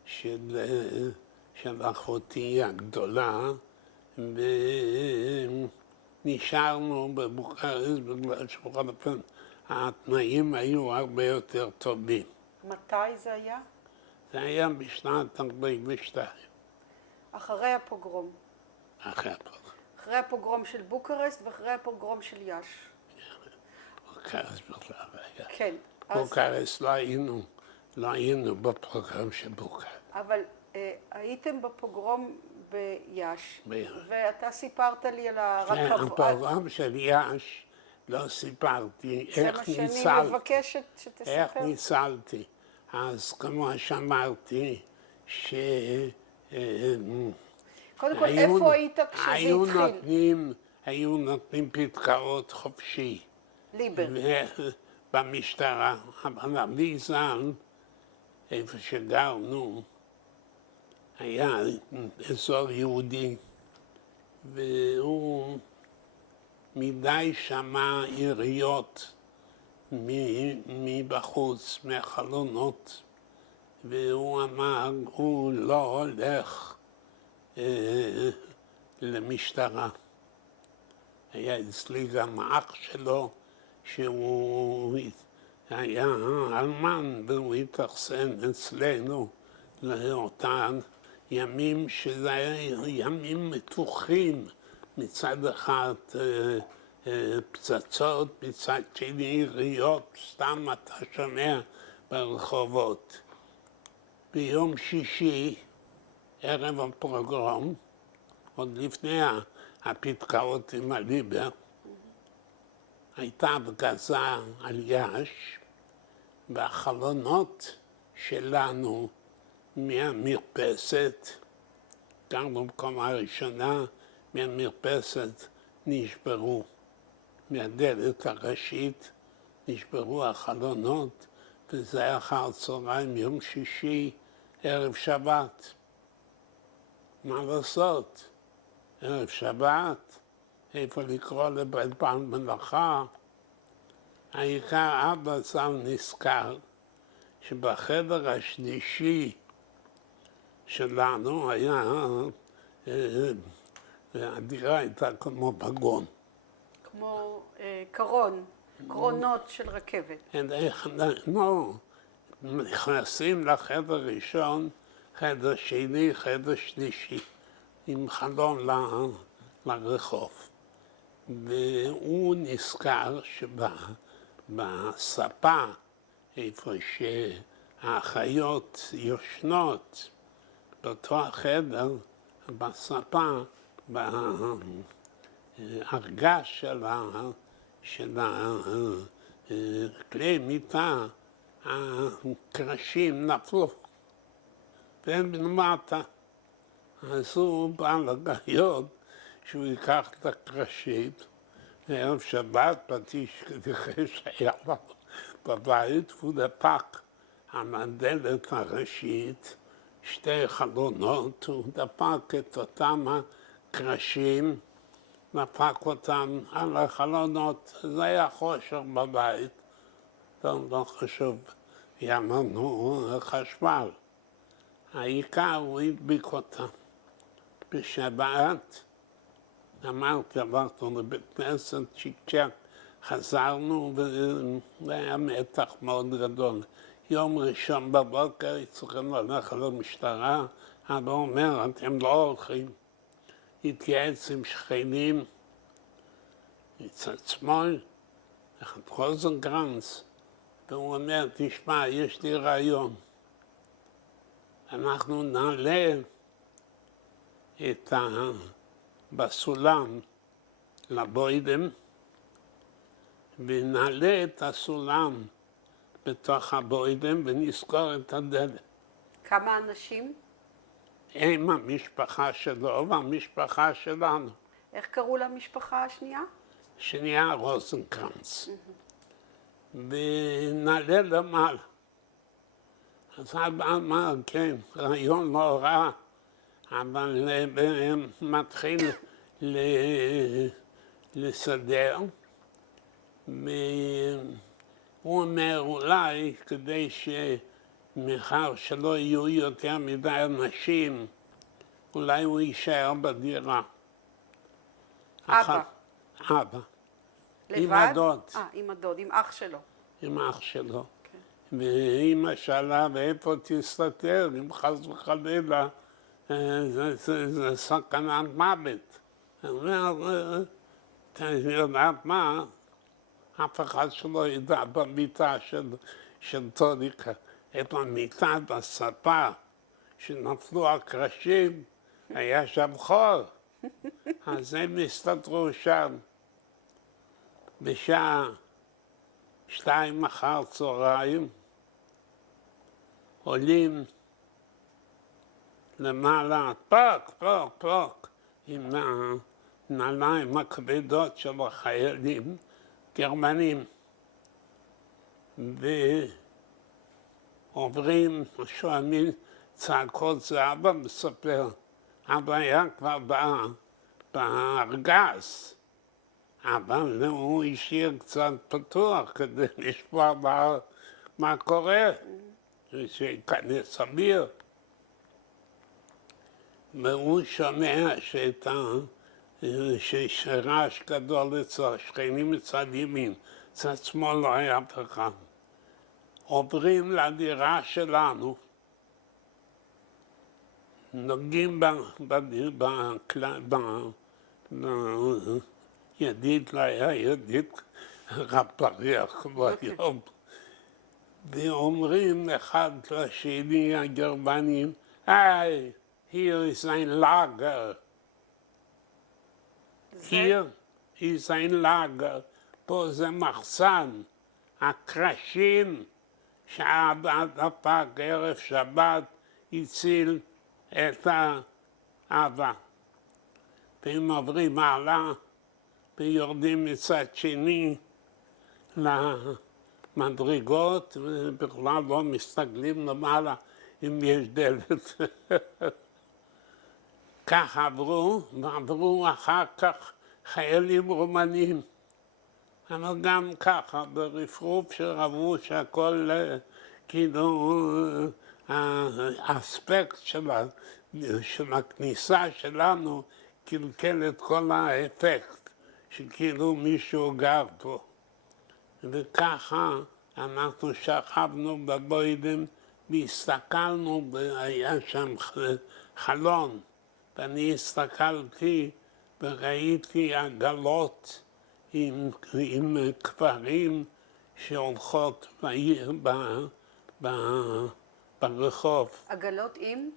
של אחותי הגדולה, ונשארנו בבוקרשט בגלל שבכל אופן התנאים היו הרבה יותר טובים. מתי זה היה? זה היה בשנת 42. אחרי הפוגרום. אחרי הפוגרום. אחרי הפוגרום של בוקרשט ואחרי הפוגרום של יאש. בוקרשט בכלל היה. כן. בוקרשט לא היינו בפוגרום של בוקרשט. אבל הייתם בפוגרום ביאש, ואתה סיפרת לי על הרכבות. הפוגרום של יאש לא סיפרתי איך ניצלתי. זה מה שאני מבקשת שתספר. איך ניצלתי. אז כמו שאמרתי, קודם כל, איפה היית כשזה התחיל? היו נותנים פתקאות חופשי. ליבר. במשטרה, אבל אבי ז"ל, איפה שגרנו, היה אזור יהודי, והוא מדי שמע יריות מבחוץ, מהחלונות, והוא אמר, הוא לא הולך למשטרה. היה אצלי גם אח שלו, שהוא היה אלמן, והוא התאכסן אצלנו לאותם ימים שזה היה ימים מתוחים, מצד אחד פצצות, מצד שני יריות, סתם אתה שומע ברחובות. ביום שישי, ערב הפוגרום, עוד לפני הפתקאות עם הליבר, הייתה הפגזה על יאש, והחלונות שלנו מהמרפסת, גם במקומה הראשונה, מהמרפסת נשברו. מהדלת הראשית נשברו החלונות, וזה היה אחר צהריים, יום שישי, ערב שבת. מה לעשות? ערב שבת, איפה לקרוא לבית בעל מלאכה? העיקר אבא ז"ל נזכר שבחדר השלישי שלנו היה, הדירה הייתה כמו בגון. כמו קרונות של רכבת. לא, נכנסים לחדר ראשון, חדר שני, חדר שלישי, עם חלון לרחוב. והוא נזכר שבספה, איפה שהאחיות יושנות, באותו החדר, בספה, בארגש של כלי מיטה, הקרשים נפלו, והם למטה. אז הוא בא לגאיות שהוא ייקח את הקרשים, וערב שבת פטיש כדי שהיה לו בבית, והוא דפק על הדלת הראשית, שתי חלונות, הוא דפק את אותם הקרשים, דפק אותם על החלונות, זה היה חושך בבית, לא חשוב, היה לנו חשמל. העיקר הוא הדביק אותם. בשבת, אמרתי, עברנו לבית כנסת, צ'יק-צ'ק, חזרנו והיה מתח מאוד גדול. יום ראשון בבוקר צריכים ללכת למשטרה, אבא אומר, אתם לא הולכים. התייעץ עם שכנים, מצד שמאל, אחד רוזנגרנץ, והוא אומר, תשמע, יש לי רעיון. אנחנו נעלה בסולם לבוידם, ונעלה את הסולם בתוך הבוידם ונסגור את הדלת. כמה אנשים? עם המשפחה שלו והמשפחה שלנו. איך קראו למשפחה השנייה? שנייה רוזנקרנץ. ונעלה למעלה. אז אבא אמר, כן, רעיון לא רע, אבל מתחיל לסדר. הוא אומר, אולי כדי שמחר שלא יהיו יותר מדי אנשים, אולי הוא יישאר בדירה. אבא. אבא. לבד? עם הדוד. עם הדוד, עם אח שלו. עם אח שלו. Okay. ואמא שאלה, ואיפה תסתתר, אם חס וחלילה, זה סכנת מוות. הוא אומר, אתה יודעת מה? אף אחד שלא ידע במיטה של טודיקה, את המיטה בספה, שנפלו הקרשים, היה שם חור. אז הם הסתתרו שם. בשעה 2 אחר צהריים, עולים למעלה, פוק, עם הנעליים הכבדות של החיילים גרמנים, ועוברים, שומעים צעקות, זה אבא מספר, אבא היה כבר בארגז, אבל הוא השאיר קצת פתוח כדי לשמוע מה קורה, שייכנס אוויר. והוא שומע שיש רעש גדול אצל השכנים מצד ימין, מצד שמאל לא היה אף אחד. עוברים לדירה שלנו, נוגעים ידית, לא היה ידית רפריח כמו היום. ואומרים אחד לשני הגרמנים, היי, hier ist ein Lager. Hier ist ein Lager. פה זה מחסן. הקרשים שעבד הפג ערב שבת הציל את האבא. והם עוברים מעלה ויורדים מצד שני למדרגות ובכלל לא מסתגלים למעלה אם יש דלת. כך ועברו אחר כך חיילים רומנים. אבל גם ככה, ברפרוף שראו שהכל כאילו האספקט של הכניסה שלנו קלקל את כל האפקט, שכאילו מישהו גר פה. וככה אנחנו שכבנו בבוידם והסתכלנו, היה שם חלון, ואני הסתכלתי וראיתי עגלות עם קברים שהולכות בעיר ברחוב. עגלות עם?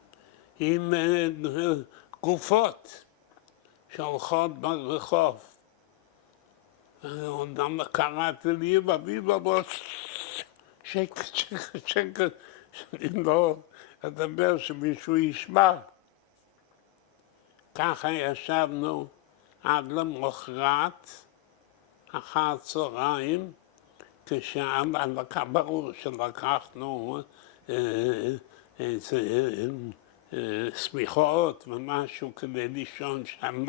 עם גופות שהולכות ברחוב. וגם קראתי לי בראש, שקט, שאני לא אדבר שמישהו ישמע. ככה ישבנו עד למחרת, אחר צהריים, ברור שלקחנו סמיכות ומשהו כדי לישון שם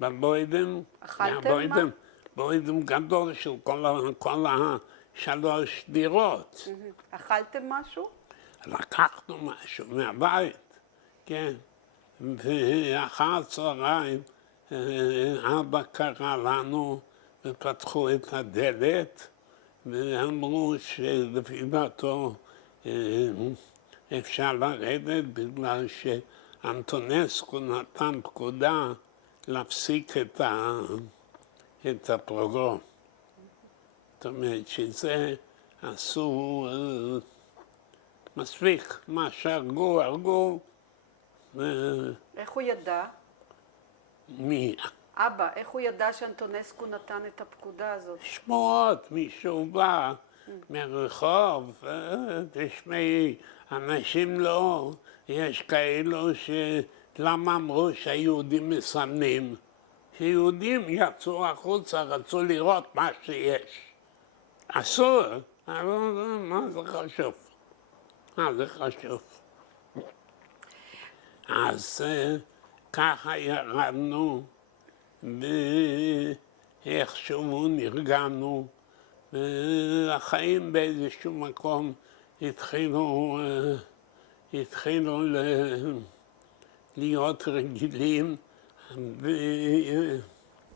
בבוידם. אכלתם מה? בוידם גדול של כל השלוש דירות. אכלתם משהו? לקחנו משהו מהבית, כן. ואחר צהריים אבא קרא לנו ופתחו את הדלת ואמרו שלפי דעתו אפשר לרדת בגלל שאנטונסקו נתן פקודה להפסיק את הפרוגרום. זאת אומרת שזה עשו מספיק, מה שהרגו. איך הוא ידע? מי? אבא, איך הוא ידע שאנטונסקו נתן את הפקודה הזאת? שמועות, מישהו בא מרחוב, תשמעי, אנשים לא, יש כאלו למה אמרו שהיהודים מסמנים שיהודים יצאו החוצה, רצו לראות מה שיש. אסור, אבל מה זה חשוב? מה זה חשוב? אז ככה ירדנו, ואיכשהו נרגענו, והחיים באיזשהו מקום התחילו להיות רגילים.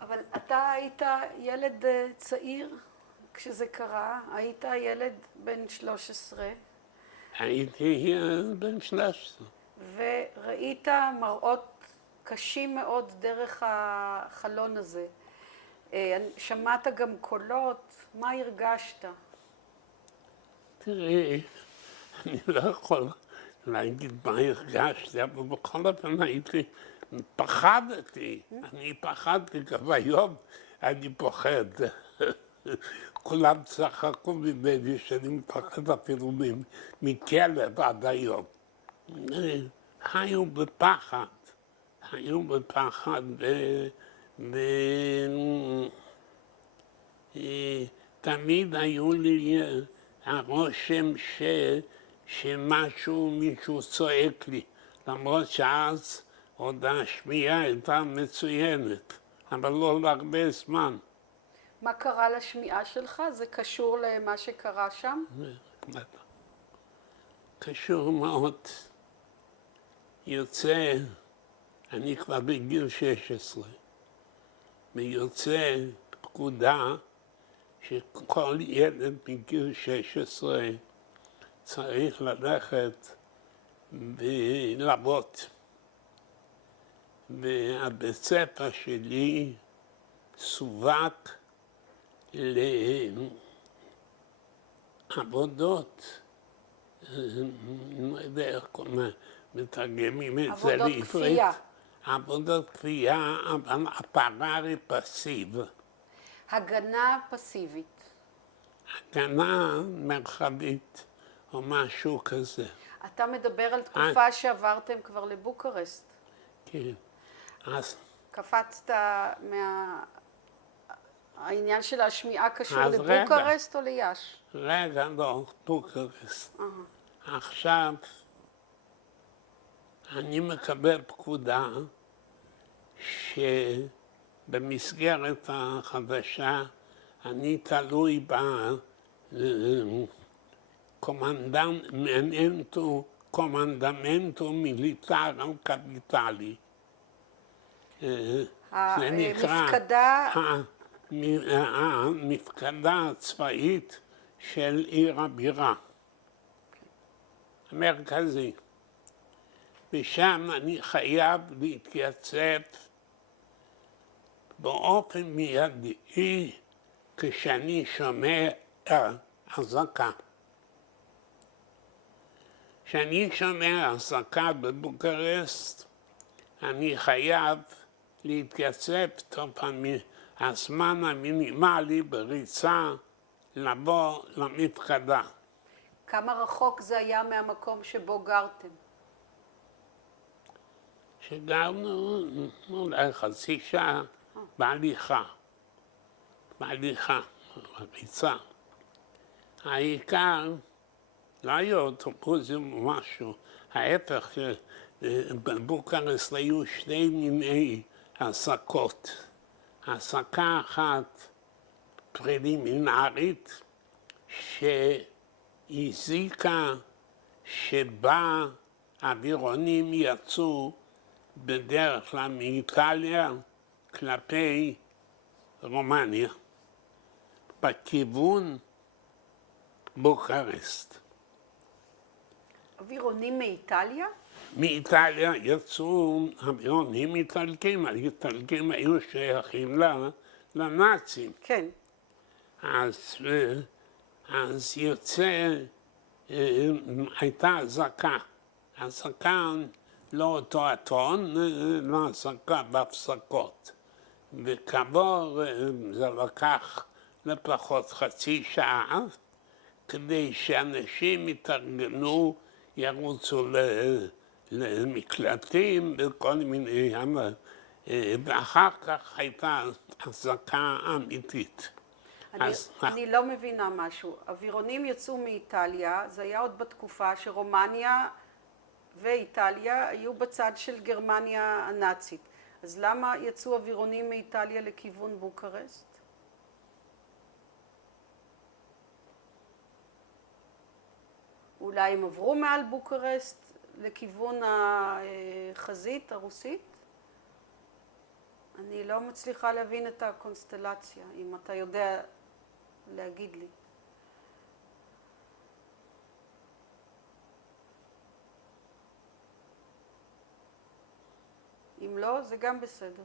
אבל אתה היית ילד צעיר כשזה קרה, היית ילד בן 13. הייתי בן 13. וראית מראות קשים מאוד דרך החלון הזה. שמעת גם קולות, מה הרגשת? תראי, אני לא יכול להגיד מה הרגשתי, אבל בכל אופן פחדתי. אני פחדתי, גם היום אני פוחד. כולם צחקו ממני שאני מפחד אפילו מכלב עד היום. חיו בפחד, תמיד היו לי הרושם מישהו צועק לי, למרות שאז עוד השמיעה הייתה מצוינת, אבל לא להרבה זמן. מה קרה לשמיעה שלך? זה קשור למה שקרה שם? קשור מאוד. יוצא, אני כבר בגיל 16, ויוצא פקודה שכל ילד בגיל 16 צריך ללכת ולעבוד. והבית ספר שלי סווג לעבודות, לא יודע איך מתרגמים את זה לעברית. עבודות כפייה. עבודות כפייה, אבל הפער היא פסיב. הגנה פסיבית. הגנה מרחבית או משהו כזה. אתה מדבר על תקופה שעברתם כבר לבוקרשט. כן. אז קפצת העניין של השמיעה קשור לבוקרשט או ליאש? רגע, לא, בוקרשט. עכשיו אני מקבל פקודה שבמסגרת החדשה אני תלוי קומנדמנטו מיליטרו קפיטלי. המפקדה הצבאית של עיר הבירה המרכזי. ושם אני חייב להתייצב באופן מיידי כשאני שומע אזעקה. כשאני שומע אזעקה בבוקרשט, אני חייב להתייצב תוך הזמן המינימלי בריצה לבוא למפקדה. כמה רחוק זה היה מהמקום שבו גרתם? שגרנו אולי חצי שעה בהליכה, בריצה. העיקר, לא היה אוטובוסים או משהו, ההפך, בבוקרשט היו שני מיני הסקות. הסקה אחת פרלימינרית שהזיקה שבה אווירונים יצאו בדרך כלל מאיטליה כלפי רומניה, בכיוון בוקרשט. אווירונים מאיטליה? מאיטליה יצאו אווירונים איטלקים, האיטלקים היו שייכים לנאצים. כן. אז יוצא, הייתה אזעקה. אזעקה לא אותו הטון, לא אזעקה בהפסקות. וכעבור זה לקח לפחות חצי שעה, כדי שאנשים יתארגנו, ירוצו למקלטים וכל מיני ואחר כך הייתה אזעקה אמיתית. אני לא מבינה משהו. אווירונים יצאו מאיטליה, זה היה עוד בתקופה שרומניה ואיטליה היו בצד של גרמניה הנאצית. אז למה יצאו אווירונים מאיטליה לכיוון בוקרשט? אולי הם עברו מעל בוקרשט לכיוון החזית הרוסית? אני לא מצליחה להבין את הקונסטלציה, אם אתה יודע להגיד לי. אם לא, זה גם בסדר.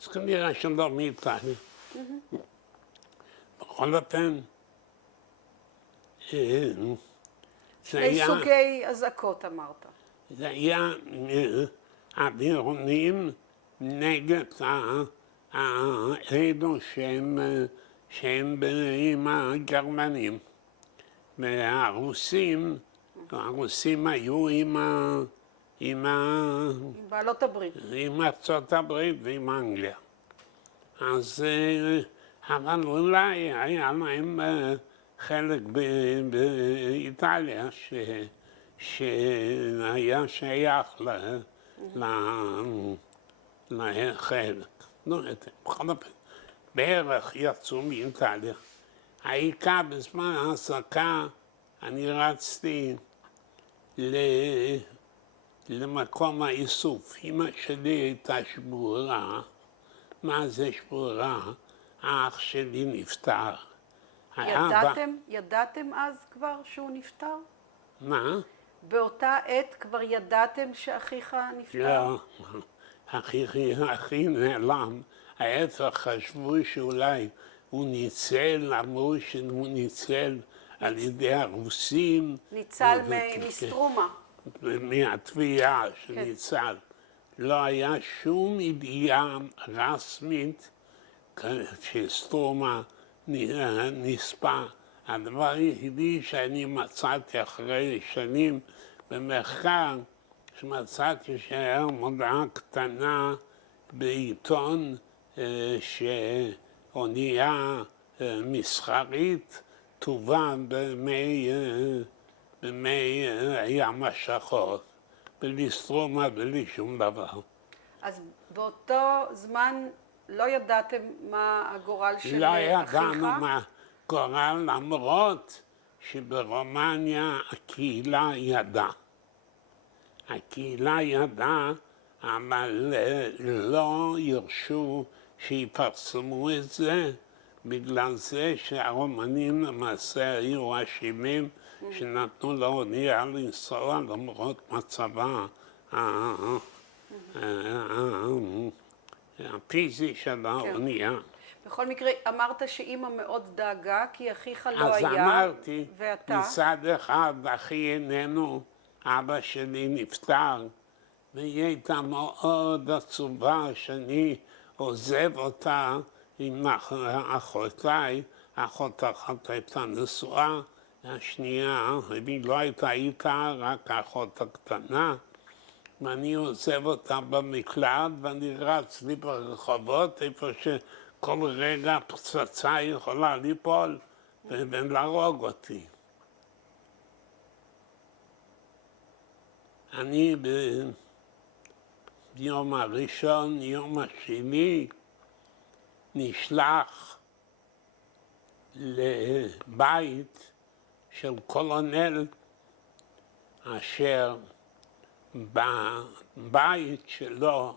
אז כנראה שלא מאיטליה. בכל אופן, שני סוגי אזעקות אמרת. זה היה אווירונים נגד אלו שהם עם הגרמנים. והרוסים היו עם בעלות הברית. עם ארצות הברית ועם אנגליה. אז אבל אולי היה להם חלק באיטליה שהיה שייך לחלק. בכל אופן, בערך יצאו מאיטליה. העיקר בזמן ההסקה אני רצתי למקום האיסוף. אמא שלי הייתה שבורה. מה זה שבורה? האח שלי נפטר. ידעתם אז כבר שהוא נפטר? מה? באותה עת כבר ידעתם שאחיך נפטר? לא, אחי נעלם. ההפך, חשבו שאולי הוא ניצל, אמרו שהוא ניצל על ידי הרוסים. ניצל מסטרומה. מהתביעה שניצל. לא היה שום ידיעה רסמית שסטרומה נספה. הדבר היחידי שאני מצאתי אחרי שנים במחקר, שמצאתי שהיה מודעה קטנה בעיתון שאונייה מסחרית טובה במי ים השחור, בלי סטרומה, בלי שום דבר. אז באותו זמן לא ידעתם מה הגורל של לא אחיך? ידענו מה גורל, למרות שברומניה הקהילה ידעה. הקהילה ידעה, אבל לא ירשו שיפרסמו את זה, בגלל זה שהרומנים למעשה היו אשמים שנתנו לאונייה לנסוע למרות מצבה הפיזי של האונייה. בכל מקרה, אמרת שאמא מאוד דאגה, כי אחיך לא אז היה, אמרתי, ואתה? מצד אחד אחי איננו, אבא שלי נפטר, והיא הייתה מאוד עצובה שאני עוזב אותה עם אחותיי. אחות אחת הייתה נשואה, השנייה, היא לא הייתה איתה, רק האחות הקטנה. ואני עוזב אותה במקלט, ואני רץ לי ברחובות, איפה שכל רגע פצצה יכולה ליפול ולהרוג אותי. אני ביום הראשון, יום השני, נשלח לבית של קולונל אשר בבית שלו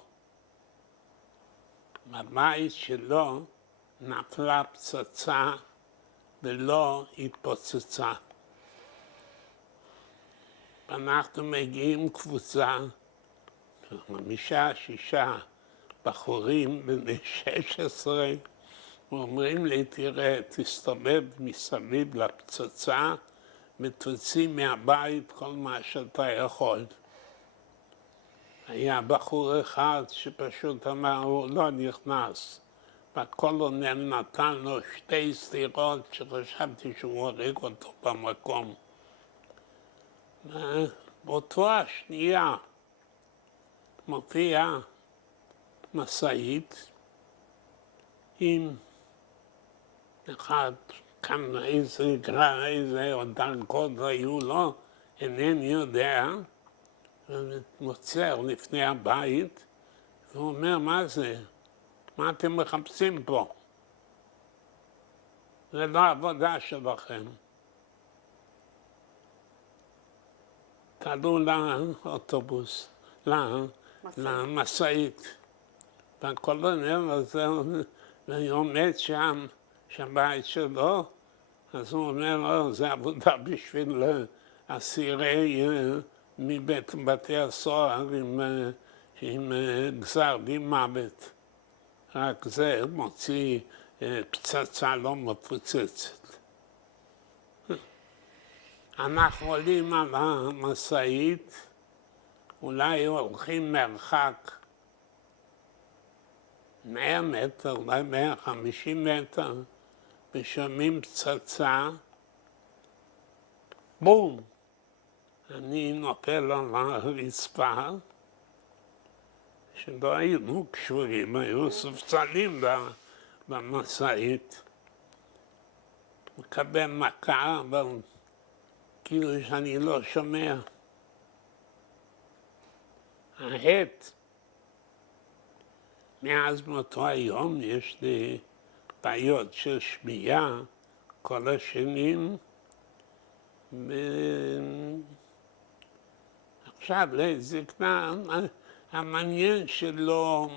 נפלה פצצה ולא התפוצצה. אנחנו מגיעים קבוצה, 5-6 בחורים בני 16, ואומרים לי, תראה, תסתובב מסביב לפצצה ותוציא מהבית כל מה שאתה יכול. היה בחור אחד שפשוט אמר, הוא לא נכנס. והקולונל נתן לו 2 סטירות שחשבתי שהוא הורג אותו במקום. באותו השנייה מופיעה משאית עם אחד, כאן איזה דרגות היו לו, אינני יודע, ומוצר לפני הבית, והוא אומר, מה זה? מה אתם מחפשים פה? זה לא העבודה שלכם. תעלו לאוטובוס, למשאית. והקולונל הזה, והוא עומד שם, שהבית שלו, אז הוא אומר, לא, זה עבודה בשביל אסירי מבית בתי הסוהר עם גזר דין מוות. רק זה מוציא פצצה לא מפוצצת. אנחנו עולים על המשאית, אולי הולכים מרחק 100 מטר, אולי 150 מטר, ושומעים פצצה, בום! אני נופל על הרצפה, שלא היינו קשורים, היו ספסלים במשאית. מקבל מכה, אבל כאילו שאני לא שומע. העט, מאז מאותו היום יש לי בעיות של שמיעה כל השנים, עכשיו לזקנה, המעניין שלא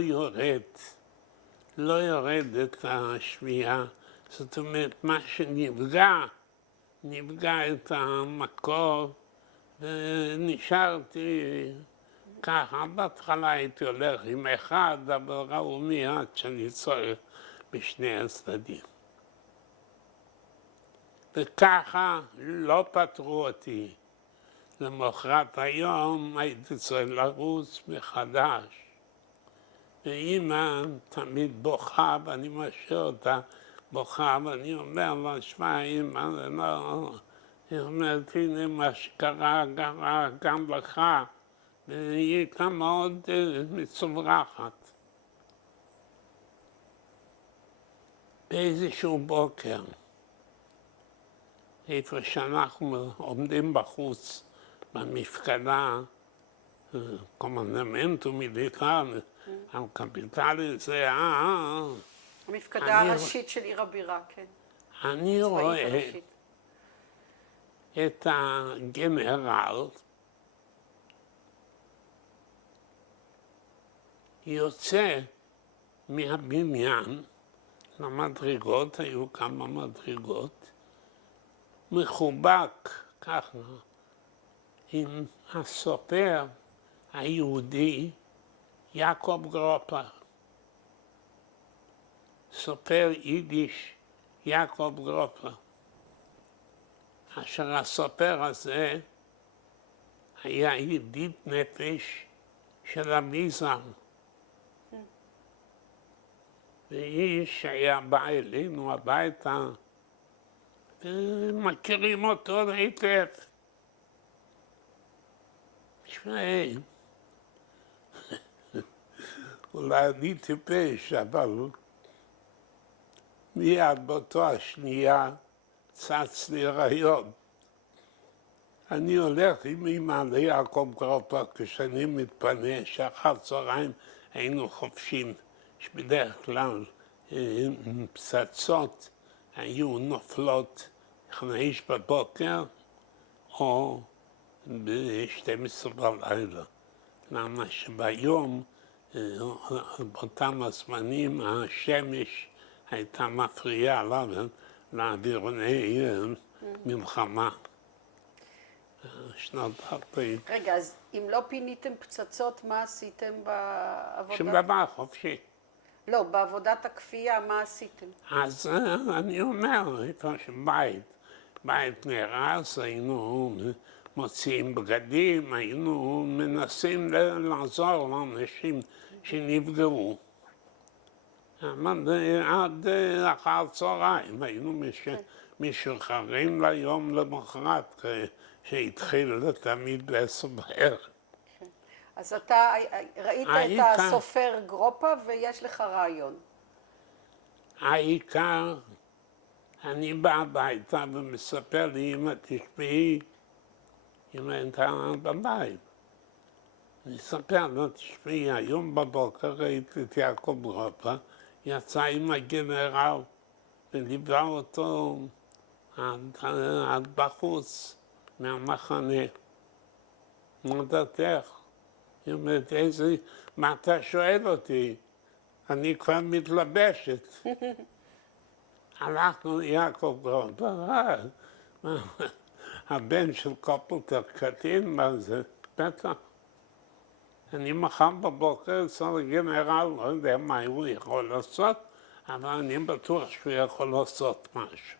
יורד את השמיעה, זאת אומרת מה נפגע את המקור, ונשארתי ככה. בהתחלה הייתי הולך עם אחד, אבל ראו מיד שאני צורך בשני הצדדים. וככה לא פתרו אותי. למחרת היום הייתי צריך לרוץ מחדש. ואמא תמיד בוכה, ואני משאיר אותה בוכה, ואני אומר לה, שמע, אמא, לא... היא אומרת, הנה מה שקרה גם לך, והיא הייתה מאוד מצוברחת. באיזשהו בוקר, איפה שאנחנו עומדים בחוץ, במפקדה, קומנדמנטו מיליטר, הקפיטלי זה, המפקדה הראשית של עיר הבירה, כן. אני רואה את הגנרל יוצא מהבניין למדרגות, היו כמה מדרגות, מחובק ככה עם הסופר היהודי יעקב גרופר. סופר יידיש יעקב גרופר. אשר הסופר הזה היה ידיד נפש של אביזר. ואיש היה בא אלינו הביתה, ומכירים אותו היטב. תשמעי, אולי אני טיפש, אבל מיד באותו השנייה צץ לי רעיון. אני הולך עם אמא ליעקב גרופר כשאני מתפנה, שאחר צהריים היינו חופשים, שבדרך כלל פצצות היו נופלות 5 בבוקר או ב-12 בלילה. למה שביום, באותם הזמנים, השמש הייתה מפריעה לאווירוני מלחמה. שנות 40. רגע, אז אם לא פיניתם פצצות, מה עשיתם בעבודת? שום דבר חופשי. לא, בעבודת הכפייה, מה עשיתם? אז אני אומר, איפה בית נהרס, היינו מוציאים בגדים, היינו מנסים לעזור לאנשים שנפגעו. עד אחר צהריים היינו משוחררים ליום למחרת, שהתחיל תמיד ב10 בערב. אז אתה ראית את הסופר גרופה ויש לך רעיון. העיקר, אני בא הביתה ומספר לי, אמא תשמעי, אמא הייתה בבית. אני אספר לה, תשמעי, היום בבוקר ראיתי את יעקב גרופה, יצא עם הגנרל וליווה אותו עד בחוץ מהמחנה. מה דעתך? היא אומרת, מה אתה שואל אותי? אני כבר מתלבשת. הלכנו ליעקב גרופה, הבן של קופלטר קטין, מה זה? בטח. אני מחר בבוקר אצל הגנרל, לא יודע מה הוא יכול לעשות, אבל אני בטוח שהוא יכול לעשות משהו.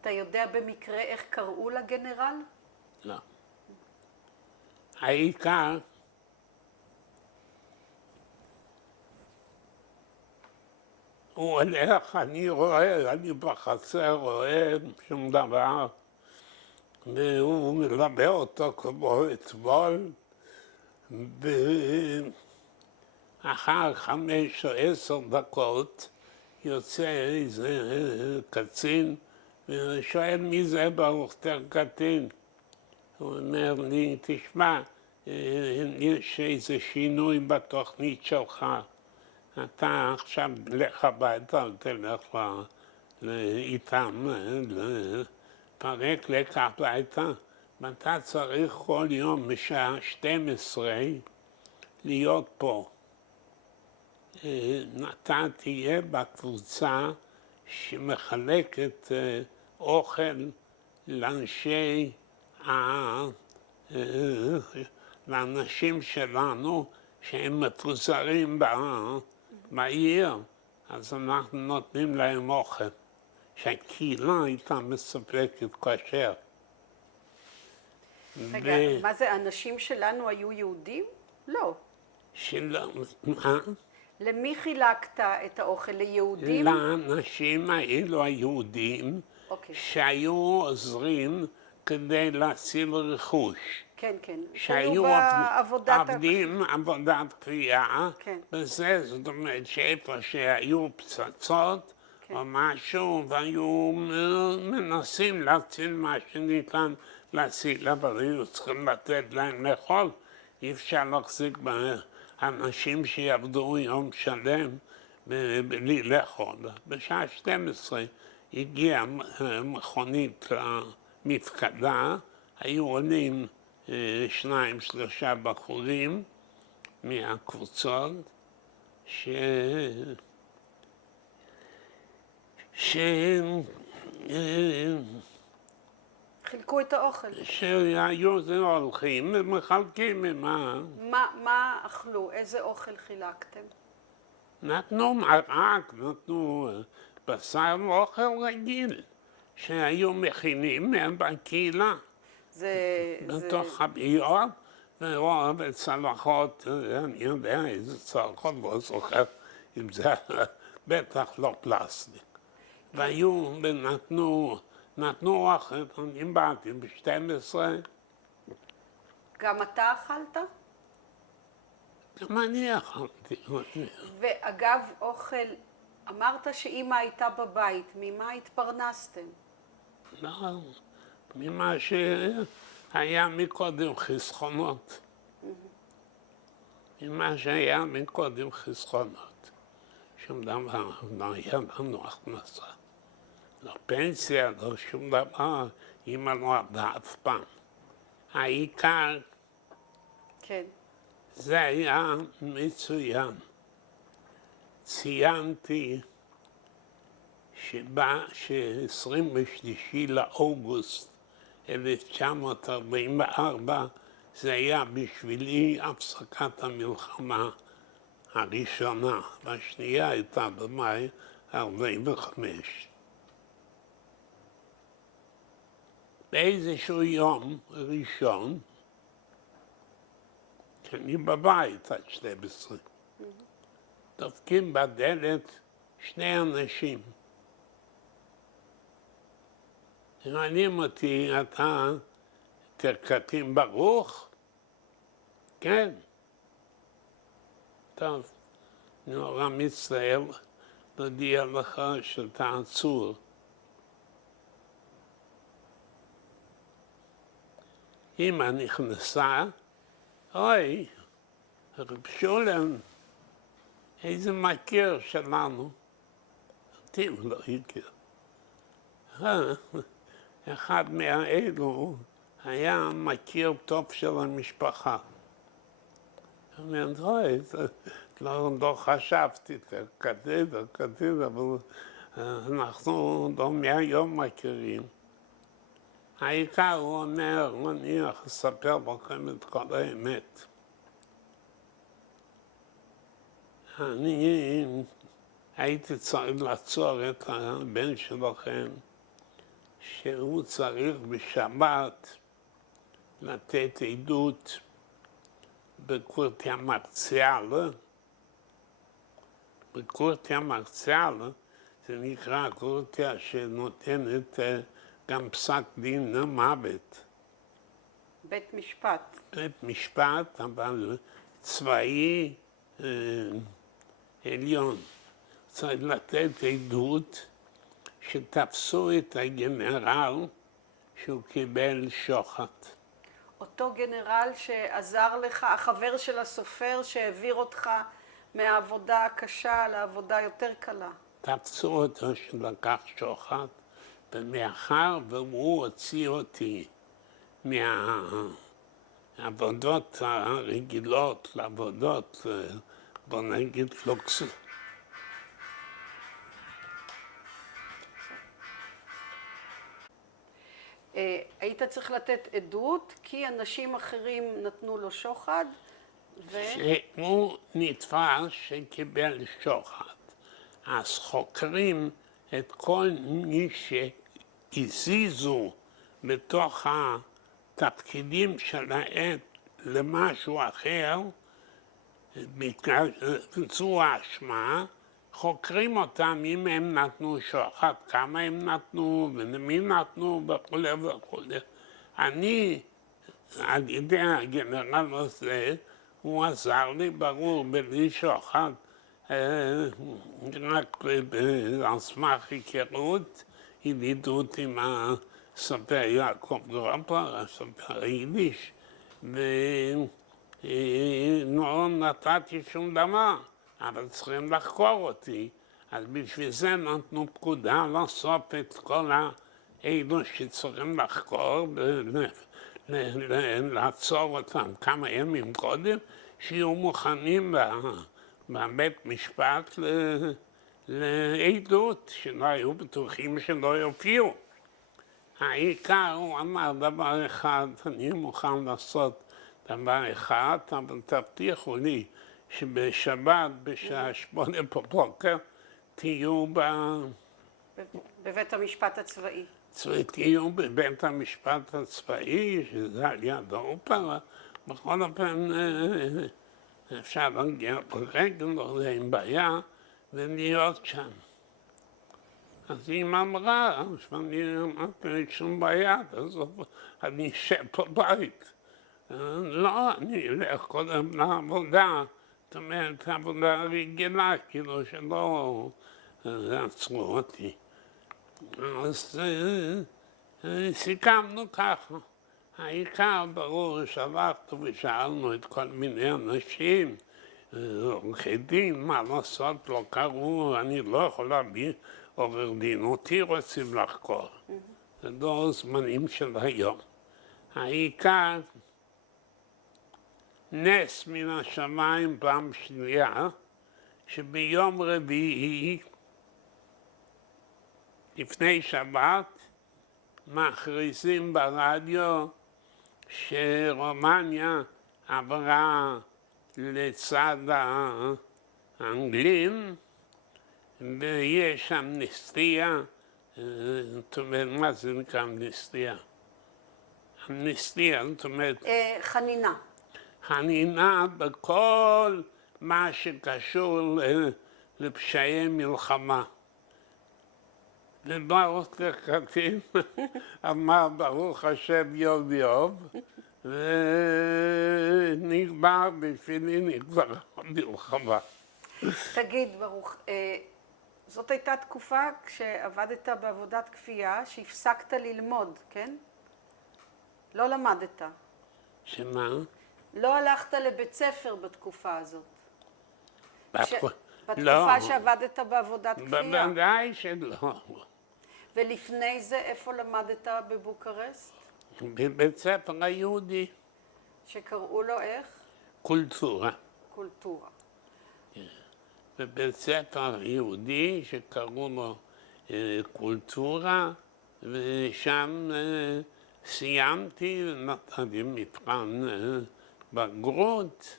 אתה יודע במקרה איך קראו לגנרל? לא. העיקר, הוא הולך, אני רואה, אני בחצר, רואה שום דבר, והוא מלווה אותו כמו אתמול, ואחר 5 או 10 דקות יוצא איזה קצין ושואל מי זה ברוך תרקטין. הוא אומר לי, תשמע, יש איזה שינוי בתוכנית שלך. אתה עכשיו לך הביתה, תלך איתם, לפרק לך הביתה, ואתה צריך כל יום בשעה 12 להיות פה. אתה תהיה בקבוצה שמחלקת אוכל לאנשים שלנו שהם מפוזרים בעיר, אז אנחנו נותנים להם אוכל, שהקהילה הייתה מספקת כשר. רגע, מה זה, האנשים שלנו היו יהודים? לא. מה? למי חילקת את האוכל? ליהודים? לאנשים האלו היהודים שהיו עוזרים כדי להציל רכוש. כן, כן. שהיו עובדים עבודת כפייה, וזה, זאת אומרת שאיפה שהיו פצצות או משהו, והיו מנסים להציל מה שניתן להציל, אבל היו צריכים לתת להם לאכול. אי אפשר להחזיק אנשים שיעבדו יום שלם בלי לאכול. בשעה 12 הגיעה מכונית למפקדה, היו עולים 2-3 בחורים מהקבוצות חילקו את האוכל. שהיו הולכים ומחלקים מה אכלו? איזה אוכל חילקתם? נתנו מרק, נתנו בשר ואוכל רגיל שהיו מכינים בקהילה. בתוך חביות וצלחות, אני יודע איזה צלחות, לא זוכר אם זה בטח לא פלסטיק. והיו ונתנו אוכל, אני באתי ב-12. גם אתה אכלת? גם אני אכלתי. ואגב, אוכל, אמרת שאמא הייתה בבית, ממה התפרנסתם? לא, ממה שהיה מקודם חסכונות. ממה שהיה מקודם חסכונות. שום דבר, לא היה לנו הכנסה. לא פנסיה, לא שום דבר, אמא לא עבדה אף פעם. העיקר, זה היה מצוין. ציינתי ש-23 לאוגוסט 1944, זה היה בשבילי הפסקת המלחמה הראשונה, והשנייה הייתה במאי 45. באיזשהו יום ראשון, כשאני בבית עד 12, דופקים בדלת שני אנשים. שואלים אותי, אתה תרקתים ברוך? כן. טוב, נורא מצטער להודיע לך שאתה עצור. אמא נכנסה, אוי, רב שולם, איזה מכיר שלנו. אותי הוא לא הכיר. אחד מהאלו היה מכיר טוב של המשפחה. אומרת, אוי, לא חשבתי, תרקתית, אבל אנחנו לא מהיום מכירים. העיקר הוא אומר, אני אספר לכם את כל האמת. אני הייתי צריך לעצור את הבן שלכם, שהוא צריך בשבת לתת עדות בקורטיה מרציאלה. בקורטיה מרציאלה זה נקרא קורטיה שנותנת גם פסק דין מוות. בית משפט. בית משפט, אבל צבאי עליון. צריך לתת עדות שתפסו את הגנרל שהוא קיבל שוחד. אותו גנרל שעזר לך, החבר של הסופר שהעביר אותך מהעבודה הקשה לעבודה יותר קלה. תפסו אותו שלקח שוחד, ומאחר והוא הוציא אותי מהעבודות הרגילות לעבודות, בוא נגיד לוקסוס. היית צריך לתת עדות כי אנשים אחרים נתנו לו שוחד שהוא נתפס שקיבל שוחד. אז חוקרים את כל מי שהזיזו בתוך התפקידים שלהם למשהו אחר, ביצוע האשמה, חוקרים אותם אם הם נתנו שוחד, כמה הם נתנו ולמי נתנו וכו' וכו'. אני, על ידי הגנרל הזה, הוא עזר לי ברור בלי שוחד, רק על סמך היכרות, ידידות עם הסופר יעקב גרופר, הסופר יידיש, ולא נתתי שום דבר. אבל צריכים לחקור אותי, אז בשביל זה נתנו פקודה לאסוף את כל האלו שצריכים לחקור, לעצור אותם כמה ימים קודם, שיהיו מוכנים בבית משפט לעדות, שלא היו בטוחים שלא יופיעו. העיקר הוא אמר דבר אחד, אני מוכן לעשות דבר אחד, אבל תבטיחו לי שבשבת, בשעה 8 בבוקר, תהיו בבית המשפט הצבאי. תהיו בבית המשפט הצבאי, שזה על יד האופרה. בכל אופן, אפשר להגיע ברגל, לא אין בעיה, ולהיות שם. אז היא אמרה, שאני אמרתי, שום בעיה, אני אשב בבית. לא, אני אלך קודם לעבודה. זאת אומרת, עבודה רגילה, כאילו שלא עצרו אותי. אז סיכמנו ככה. העיקר ברור שהלכנו ושאלנו את כל מיני אנשים, עורכי דין, מה לעשות, לא קראו, אני לא יכול להביא עורך דין, אותי רוצים לחקור. זה לא זמנים של היום. העיקר נס מן השמיים פעם שנייה, שביום רביעי, לפני שבת, מכריזים ברדיו שרומניה עברה לצד האנגלים ויש אמנסטיה. זאת אומרת, מה זה נקרא אמנסטיה? אמנסטיה, זאת אומרת... חנינה. חנינה בכל מה שקשור לפשעי מלחמה. וברוך תרקתים אמר ברוך השם יום יום, ונגמר בשבילי נגמר המלחמה. תגיד ברוך, זאת הייתה תקופה כשעבדת בעבודת כפייה שהפסקת ללמוד, כן? לא למדת. שמה? לא הלכת לבית ספר בתקופה הזאת. בתקופה לא. שעבדת בעבודת כפייה. בוודאי שלא. ולפני זה איפה למדת בבוקרשט? בבית ספר היהודי. שקראו לו איך? קולטורה. קולטורה. בבית ספר יהודי שקראו לו קולטורה, ושם סיימתי ונתתי מבחן בגרות,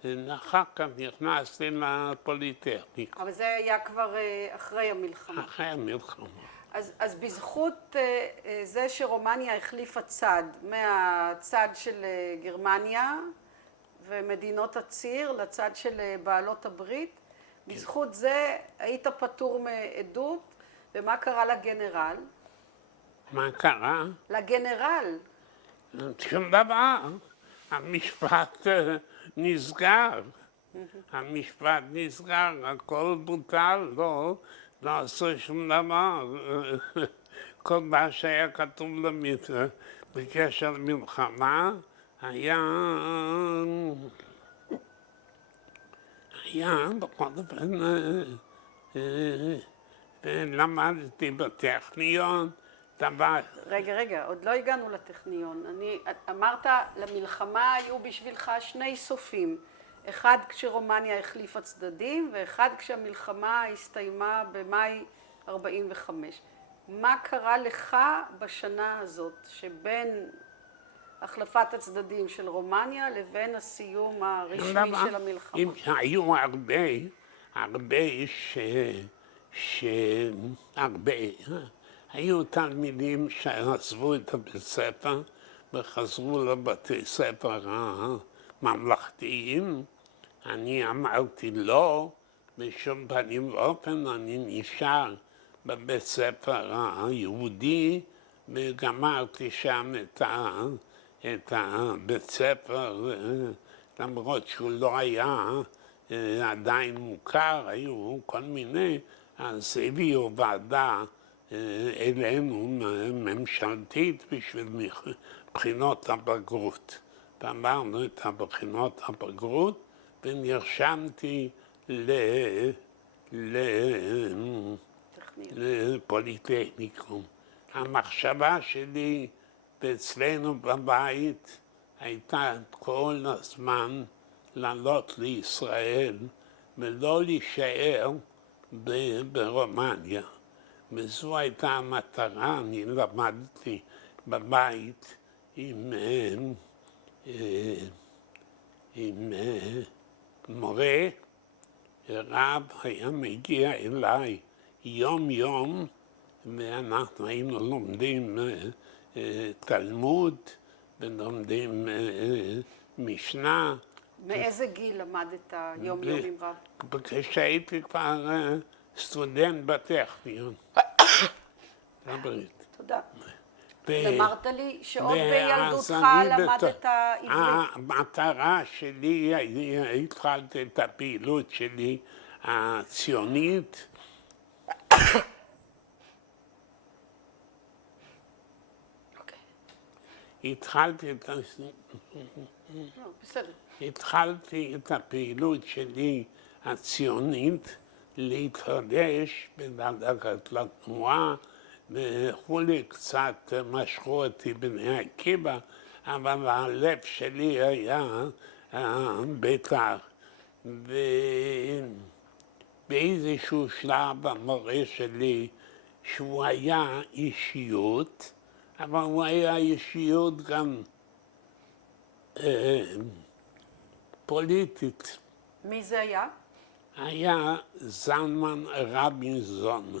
ואחר כך נכנסתי לפוליטכניקה. אבל זה היה כבר אחרי המלחמה. אחרי המלחמה. אז בזכות זה שרומניה החליפה צד, מהצד של גרמניה ומדינות הציר לצד של בעלות הברית, בזכות זה היית פטור מעדות, ומה קרה לגנרל? מה קרה? לגנרל. שום דבר. המשפט נסגר. המשפט נסגר, הכל בוטל, לא עשו שום דבר. כל מה שהיה כתוב בקשר למלחמה היה בכל אופן, למדתי בטכניון, דבר... רגע, עוד לא הגענו לטכניון. אמרת, למלחמה היו בשבילך שני סופים. אחד כשרומניה החליפה צדדים, ואחד כשהמלחמה הסתיימה במאי 45. מה קרה לך בשנה הזאת, שבין החלפת הצדדים של רומניה לבין הסיום הרשמי של המלחמה? היו הרבה היו תלמידים שעזבו את הבית ספר וחזרו לבתי ספר הממלכתיים. אני אמרתי לא, בשום פנים ואופן, אני נשאר בבית ספר היהודי וגמרתי שם את הבית ספר, למרות שהוא לא היה עדיין מוכר, היו כל מיני, אז הביאו ועדה אלינו ממשלתית בשביל בחינות הבגרות. ואמרנו את הבחינות הבגרות ונרשמתי לפוליטכניקום. המחשבה שלי ואצלנו בבית הייתה כל הזמן לעלות לישראל ולא להישאר ברומניה. וזו הייתה המטרה. אני למדתי בבית עם מורה, רב היה מגיע אליי יום יום ואנחנו היינו לומדים תלמוד ולומדים משנה. מאיזה גיל למדת יום יום עם רב? כשהייתי כבר סטודנט בטכניון. תודה. אמרת לי שעוד בילדותך למדת עברית. המטרה שלי, התחלתי את הפעילות שלי הציונית. התחלתי את הפעילות שלי הציונית להתחדש בדרכת לתנועה וכולי. קצת משכו אותי בני עקיבא, אבל הלב שלי היה בית"ר. באיזשהו שלב המורה שלי, שהוא היה אישיות, אבל הוא היה אישיות גם פוליטית. מי זה היה? היה זלמן רבינסון.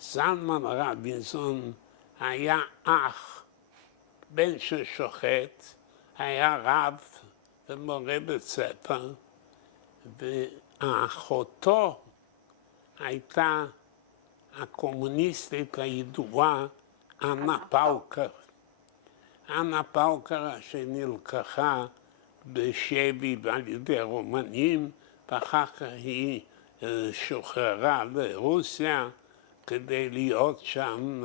זלמן רבינסון היה אח, בן של שוחט, היה רב ומורה בית ספר, ואחותו הייתה הקומוניסטית הידועה אנה פאוקר. אנה פאוקר שנלקחה בשבי על ידי רומנים, ואחר כך היא שוחררה לרוסיה כדי להיות שם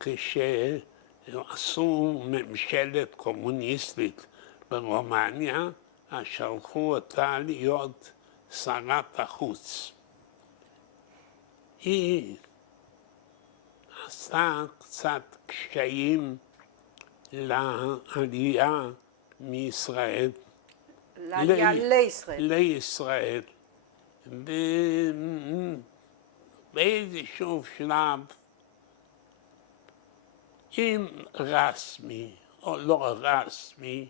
כשעשו ממשלת קומוניסטית ברומניה, אז שלחו אותה להיות שרת החוץ. היא עשתה קצת קשיים לעלייה מישראל. לעלייה לישראל. לישראל. באיזשהו שלב, אם רסמי או לא רסמי,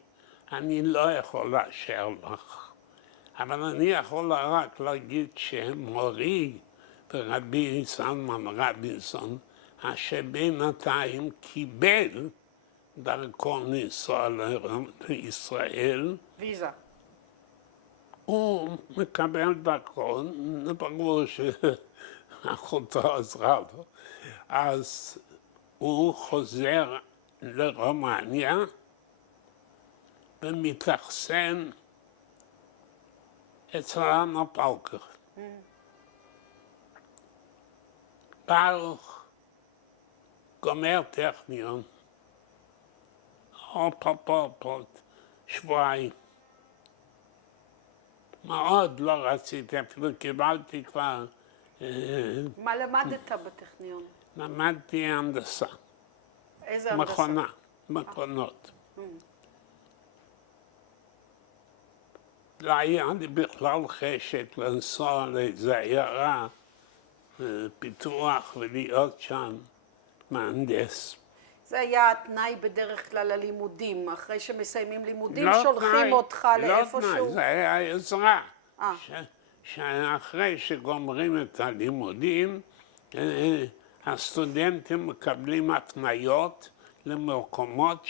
אני לא יכול לאשר לך. אבל אני יכול רק להגיד שמורי ורבי זלמן רבינסון, אשר בינתיים קיבל דרכון לנסוע לישראל, ויזה. הוא מקבל דרכון, ברור שאחותו עזרה לו, אז הוא חוזר לרומניה ומתאכסן אצל אנה פאוקר. ברוך גומר טכניון, עוד שבועיים. מאוד לא רציתי, אפילו קיבלתי כבר... מה למדת בטכניון? למדתי הנדסה. איזה הנדסה? מכונות. לא היה לי בכלל חשק לנסוע לאיזו עיירה פיתוח ולהיות שם מהנדס. זה היה התנאי בדרך כלל ללימודים, אחרי שמסיימים לימודים לא שולחים תנאי, אותך לאיפשהו. לא תנאי, זה היה עזרה. שאחרי שגומרים את הלימודים, הסטודנטים מקבלים התניות למקומות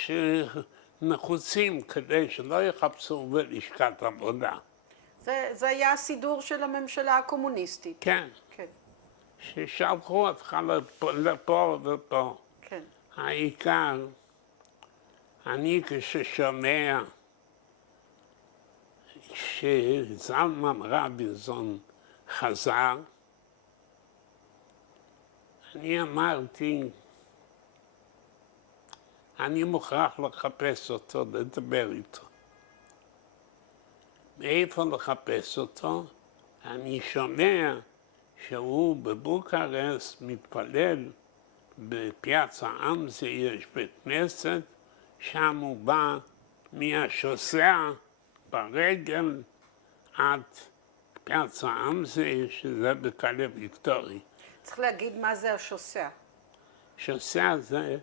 שנחוצים כדי שלא יחפשו בלשכת עבודה. זה היה הסידור של הממשלה הקומוניסטית. כן. כן. ששלחו אותך לפה ופה. כן. העיקר, אני כששומע שזלמן רבינסון חזר, אני אמרתי, אני מוכרח לחפש אותו, לדבר איתו. מאיפה לחפש אותו? אני שומע שהוא בבוקרשט מתפלל בפיאצה אמזי, יש בית כנסת, שם הוא בא מהשוסע ברגל עד פיאצה אמזי, שזה בקלה ויקטורי. צריך להגיד מה זה השוסע. שוסע זה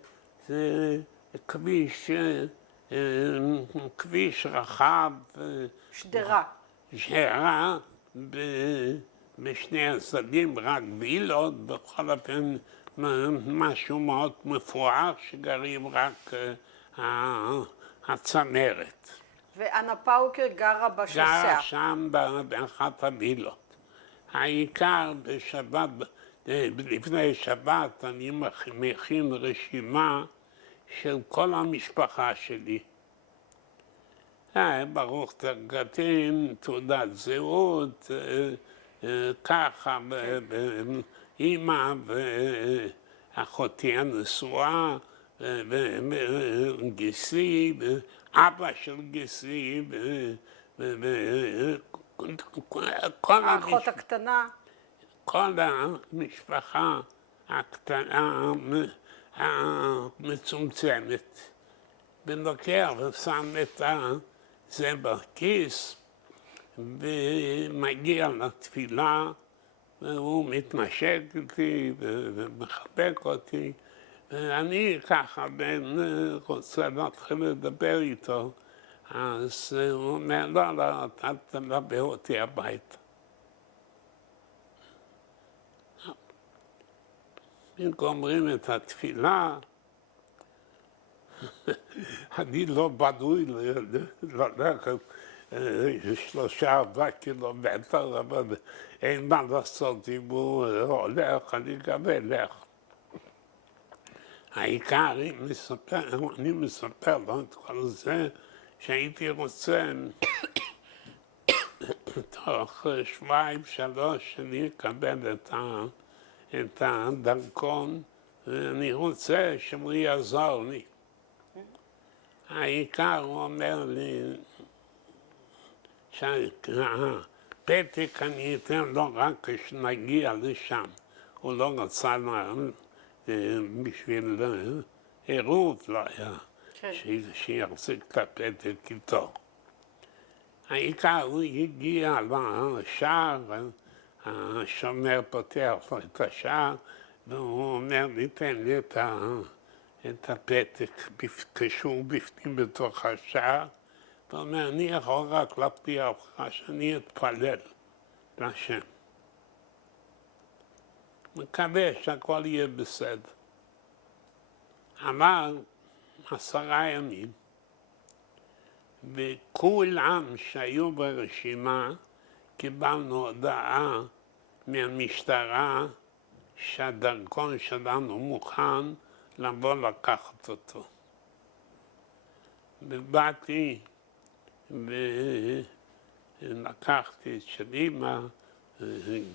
כביש רחב. שדרה. שדרה בשני הצדדים, רק וילות, בכל אופן משהו מאוד מפואר שגרים רק הצמרת. ואנה פאוקר גרה בשוסע. גרה שם באחת הווילות. העיקר בשבת, לפני שבת אני מכין רשימה של כל המשפחה שלי. ברוך תרגתים, תעודת זהות, ככה, אימא ואחותי הנשואה, גיסי, אבא של גיסי, האחות הקטנה. כל המשפחה הקטנה המצומצמת. ולוקח ושם את זה בכיס ומגיע לתפילה והוא מתנשק איתי ומחבק אותי, ואני ככה רוצה להתחיל לדבר איתו, אז הוא אומר, לא, אתה תדבר אותי הביתה. אם גומרים את התפילה, אני לא בנוי ללכת 3-4 קילומטר, אבל אין מה לעשות, אם הוא הולך, אני גם אלך. העיקר, אני מספר לו את כל זה, שהייתי רוצה, תוך 2-3 שאני אקבל את הדרכון, ואני רוצה שהוא יעזור לי. העיקר הוא אומר לי שהפתק אני אתן לו רק כשנגיע לשם. הוא לא רצה בשביל עירוב, לא היה, שיחזיק את הפתק איתו. העיקר הוא הגיע לשער, השומר פותח לו את השער, והוא אומר לי, תן לי את הפתק כשהוא בפנים בתוך השער, הוא אומר, אני יכול רק להבטיח לך שאני אתפלל להשם. מקווה שהכל יהיה בסדר. אמר 10 ימים, וכולם שהיו ברשימה קיבלנו הודעה מהמשטרה שהדרכון שלנו מוכן לבוא לקחת אותו. ובאתי ולקחתי את של אמא,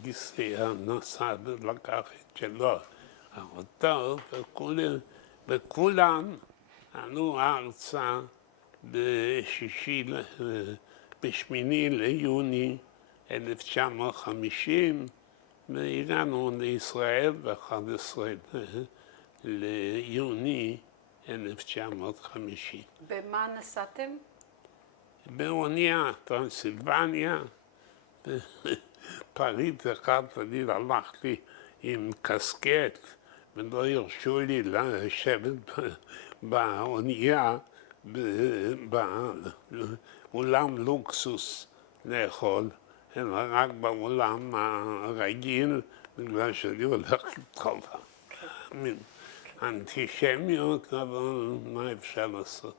גיסי נסע ולקח את שלו, אותו, וכולם עלו ארצה ב8 ליוני 1950, והגענו לישראל ב-11 ליוני 1950. במה נסעתם? באונייה, טרנסילבניה, פריט אחד, אני הלכתי עם קסקט, ולא הרשו לי לשבת באונייה, באולם לוקסוס לאכול, אלא רק באולם הרגיל, בגלל שאני הולך לדחוף. אנטישמיות, אבל מה אפשר לעשות?